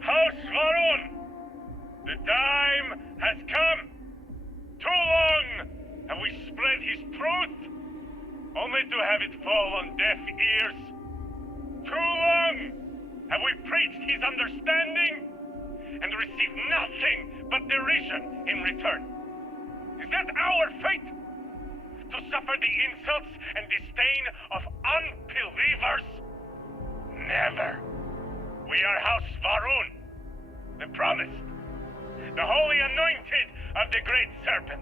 House Varun! The time has come! Too long have we spread his truth, only to have it fall on deaf ears. Too long have we preached his understanding and received nothing but derision in return. Is that our fate? To suffer the insults and disdain of unbelievers? Never. We are House Varun, the promised, the holy anointed of the Great Serpent.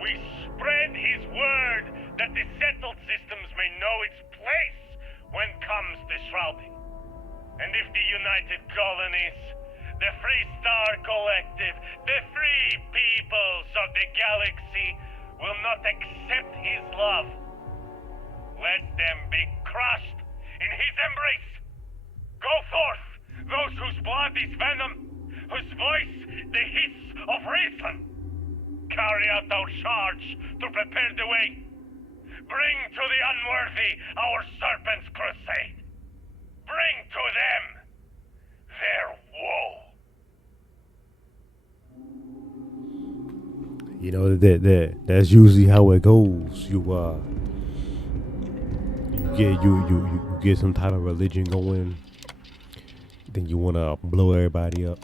We spread his word that the settled systems may know its place when comes the shrouding. And if the United Colonies, the Free Star Collective, the free peoples of the galaxy will not accept his love, let them be crushed in his embrace. Go forth, those whose blood is venom, whose voice the hiss of reason. Carry out our charge to prepare the way. Bring to the unworthy our serpent's crusade. Bring to them You know that's usually how it goes. You get some type of religion going, then you wanna blow everybody up.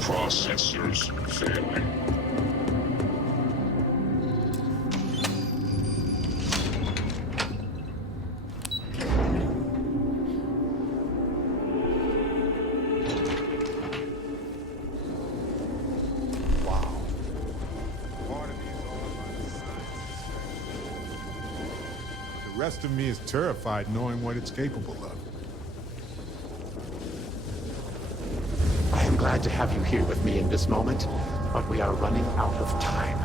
Processors failing. The rest of me is terrified knowing what it's capable of. I am glad to have you here with me in this moment, but we are running out of time.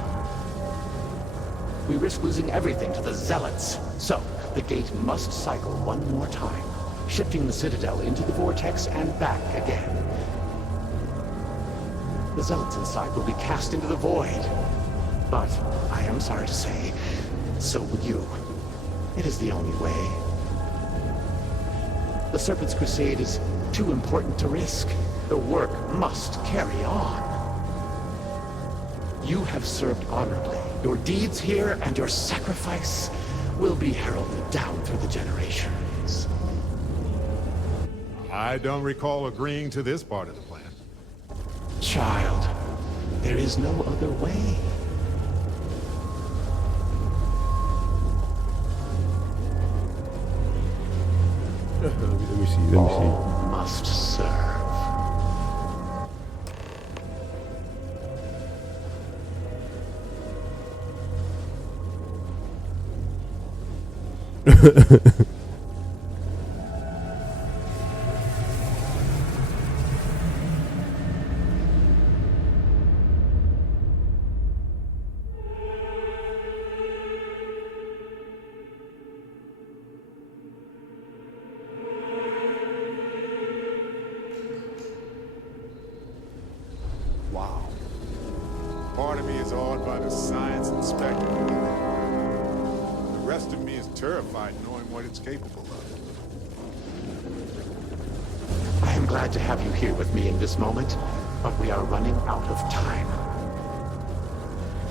We risk losing everything to the Zealots, so the gate must cycle one more time, shifting the Citadel into the vortex and back again. The Zealots inside will be cast into the void, but I am sorry to say, so will you. It is the only way. The Serpent's Crusade is too important to risk. The work must carry on. You have served honorably. Your deeds here and your sacrifice will be heralded down through the generations. I don't recall agreeing to this part of the plan. Child, there is no other way. Let me see. All must serve. Wow. Part of me is awed by the science and spectacle. The rest of me is terrified knowing what it's capable of. I am glad to have you here with me in this moment, but we are running out of time.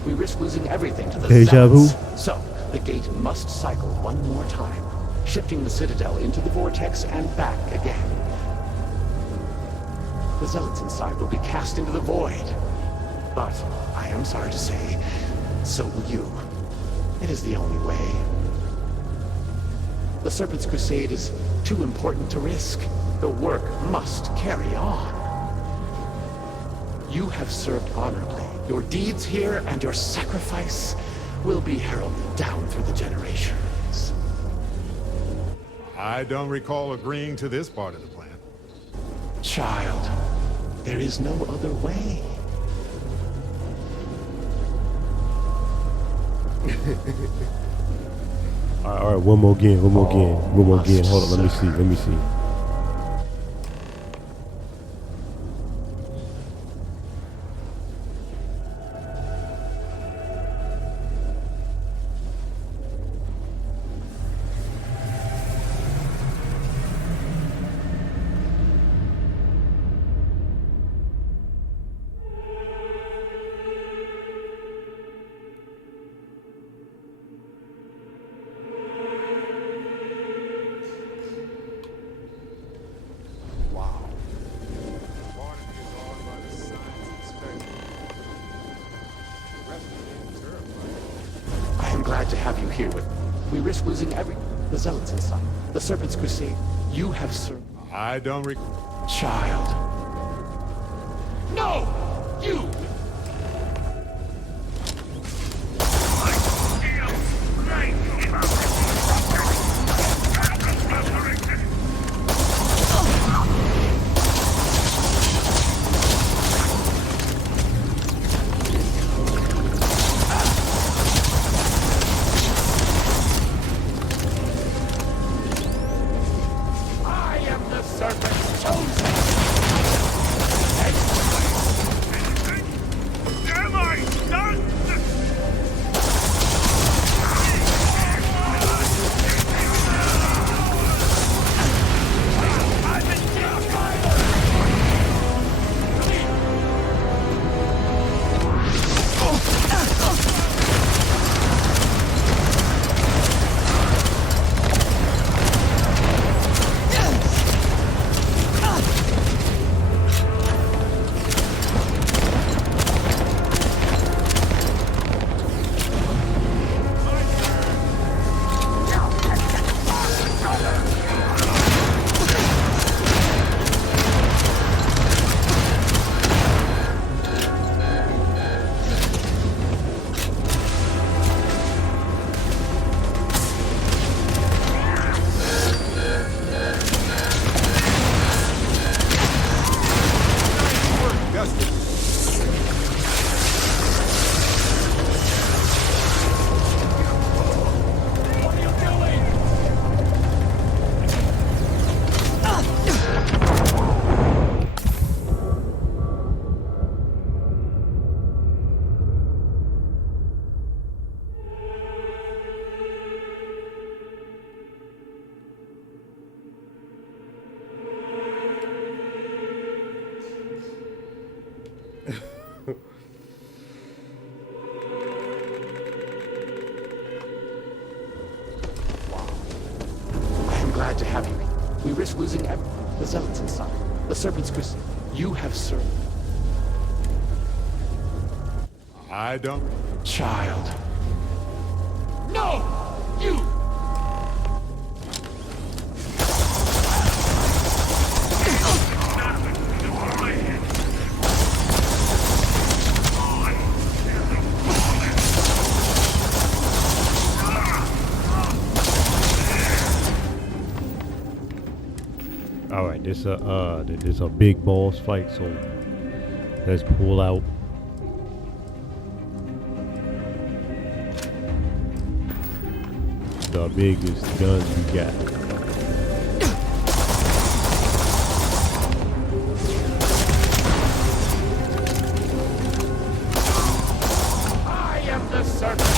We risk losing everything to the Deja vu. Zealots, so the gate must cycle one more time, shifting the Citadel into the vortex and back again. The Zealots inside will be cast into the void, but I am sorry to say, so will you. It is the only way. The Serpent's Crusade is too important to risk. The work must carry on. You have served honorably. Your deeds here and your sacrifice will be heralded down through the generations. I don't recall agreeing to this part of the plan. Child, there is no other way. All right, one more again. Hold on, let me see. Glad to have you here with me. We risk losing the Zealots inside. The Serpent's Crusade. You have served. I don't Child. No! You! glad to have you. We risk losing the zealots inside. The Serpent's Crystal. You have served. I don't. Child. No! You! All right, this a big boss fight, so let's pull out. The biggest gun we got. I am the Serpent!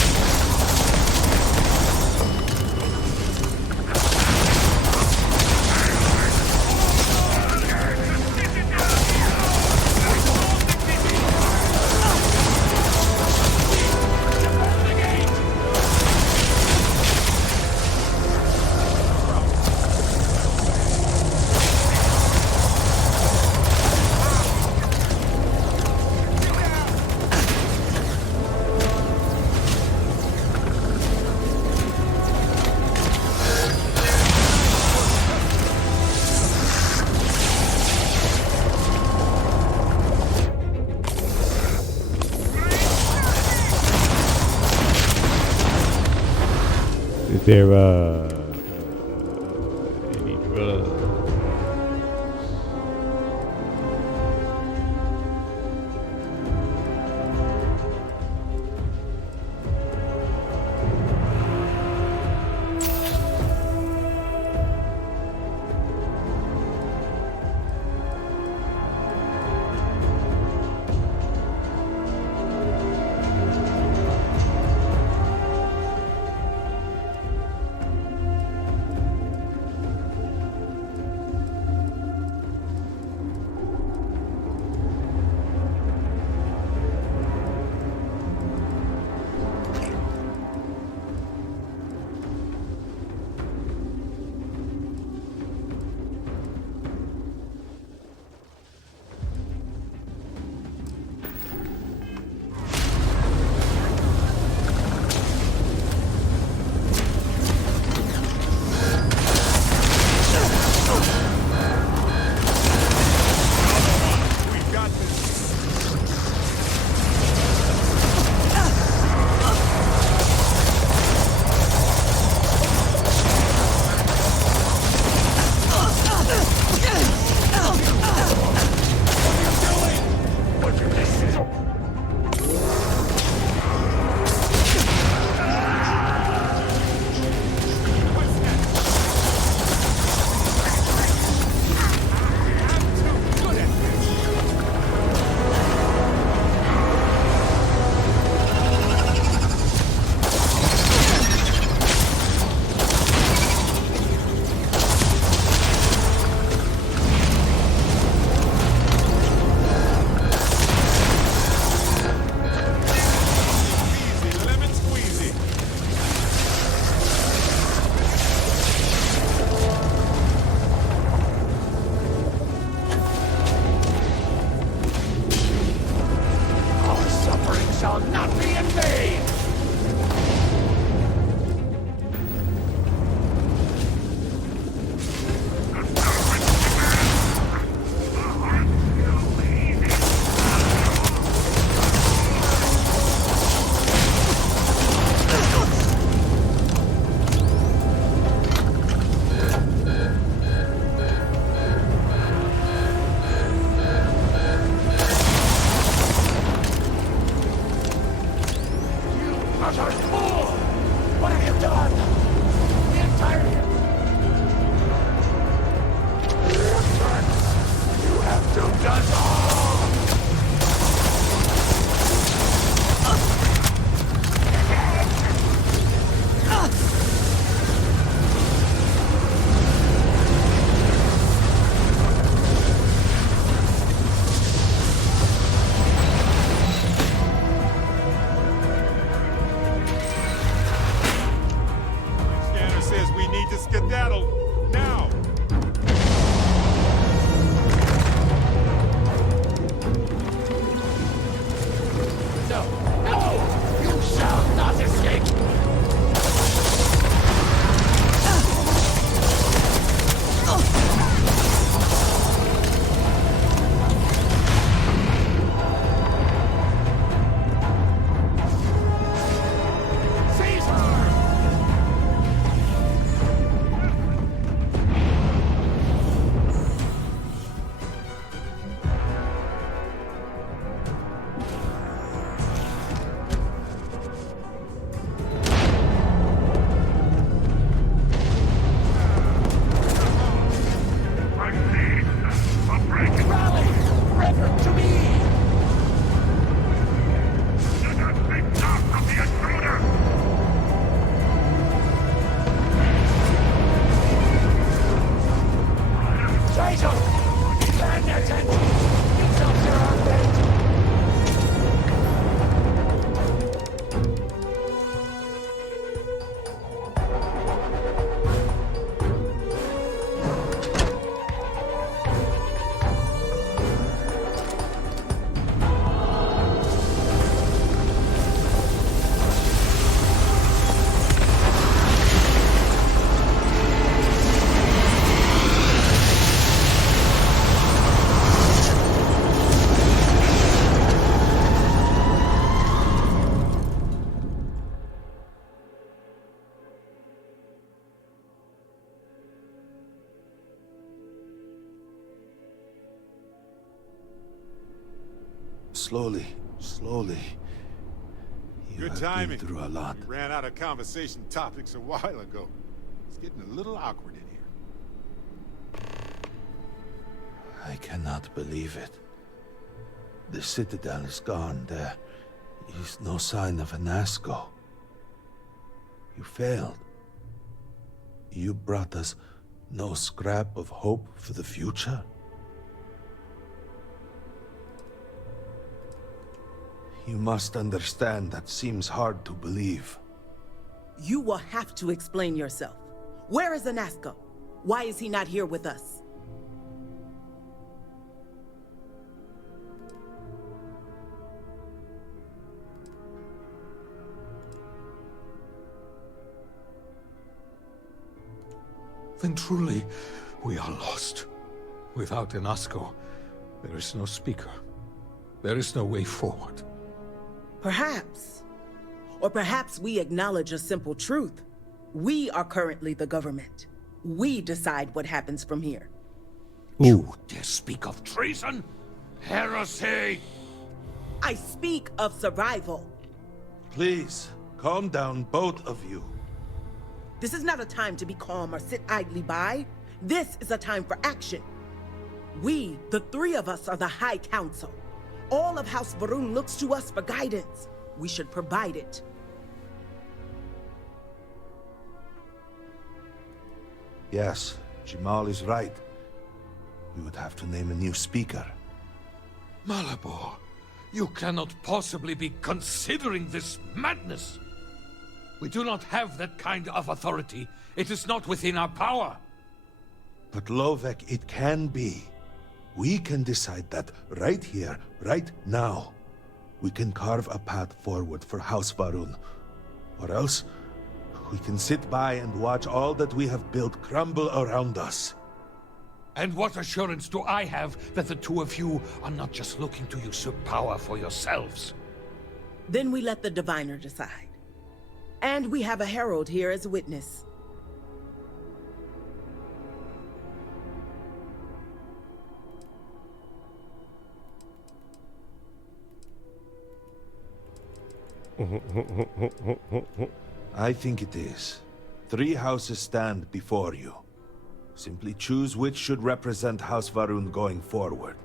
Is there any drugs? Shall not be in vain! What have you done? The entire... You have doomed us all! Scanner says we need to skedaddle now! No! No! You shall not escape! Slowly, slowly. You Good have timing. been through a lot. We ran out of conversation topics a while ago. It's getting a little awkward in here. I cannot believe it. The Citadel is gone. There is no sign of Anasco. You failed. You brought us no scrap of hope for the future. You must understand that seems hard to believe. You will have to explain yourself. Where is Anasco? Why is he not here with us? Then truly, we are lost. Without Anasco, there is no speaker. There is no way forward. Perhaps. Or perhaps we acknowledge a simple truth. We are currently the government. We decide what happens from here. You dare speak of treason? Heresy! I speak of survival. Please, calm down, both of you. This is not a time to be calm or sit idly by. This is a time for action. We, the three of us, are the High Council. All of House Va'ruun looks to us for guidance. We should provide it. Yes, Jamal is right. We would have to name a new speaker. Malabor, you cannot possibly be considering this madness. We do not have that kind of authority. It is not within our power. But Lovek, it can be. We can decide that right here, right now. We can carve a path forward for House Va'ruun. Or else, we can sit by and watch all that we have built crumble around us. And what assurance do I have that the two of you are not just looking to usurp power for yourselves? Then we let the diviner decide. And we have a herald here as a witness. I think it is. 3 houses stand before you. Simply choose which should represent House Va'ruun going forward.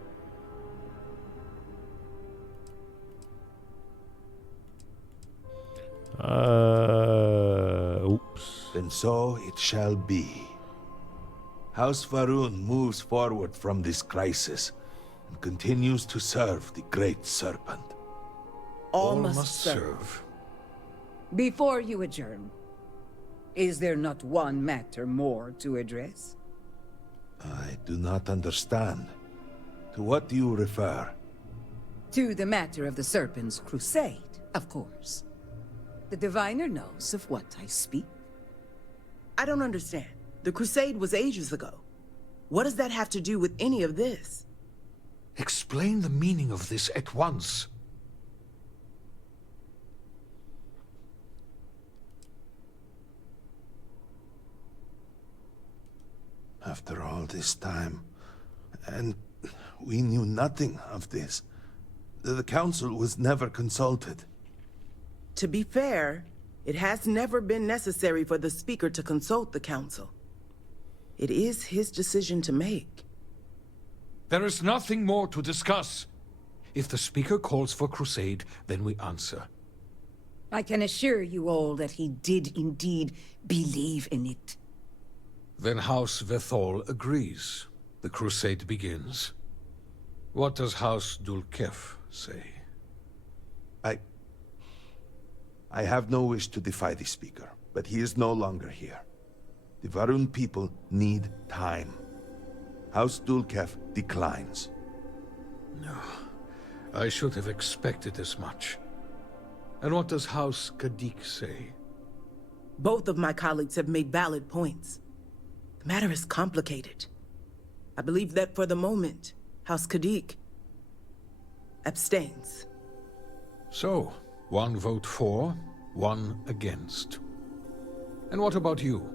Oops. Then so it shall be. House Va'ruun moves forward from this crisis and continues to serve the Great Serpent. All must serve. Before you adjourn, is there not one matter more to address? I do not understand. To what do you refer? To the matter of the Serpent's crusade, of course. The diviner knows of what I speak. I don't understand. The crusade was ages ago. What does that have to do with any of this? Explain the meaning of this at once. After all this time, and we knew nothing of this. The council was never consulted. To be fair, it has never been necessary for the Speaker to consult the council. It is his decision to make. There is nothing more to discuss. If the Speaker calls for crusade, then we answer. I can assure you all that he did indeed believe in it. Then House Vethol agrees. The crusade begins. What does House Dulkef say? I have no wish to defy the Speaker, but he is no longer here. The Varun people need time. House Dulkef declines. No, I should have expected as much. And what does House Kadik say? Both of my colleagues have made valid points. The matter is complicated. I believe that for the moment, House Kadik abstains. So, one vote for, one against. And what about you?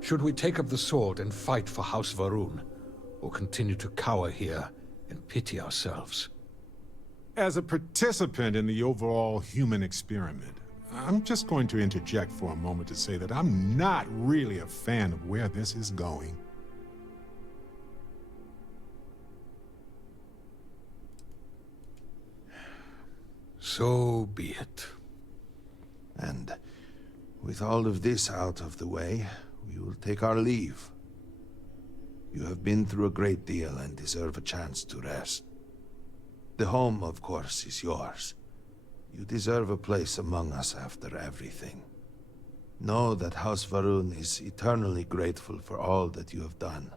Should we take up the sword and fight for House Varun, or continue to cower here and pity ourselves? As a participant in the overall human experiment, I'm just going to interject for a moment to say that I'm not really a fan of where this is going. So be it. And with all of this out of the way, we will take our leave. You have been through a great deal and deserve a chance to rest. The home, of course, is yours. You deserve a place among us after everything. Know that House Varun is eternally grateful for all that you have done.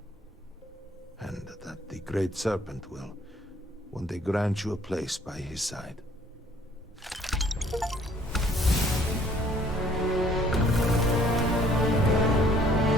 And that the Great Serpent will one day grant you a place by his side.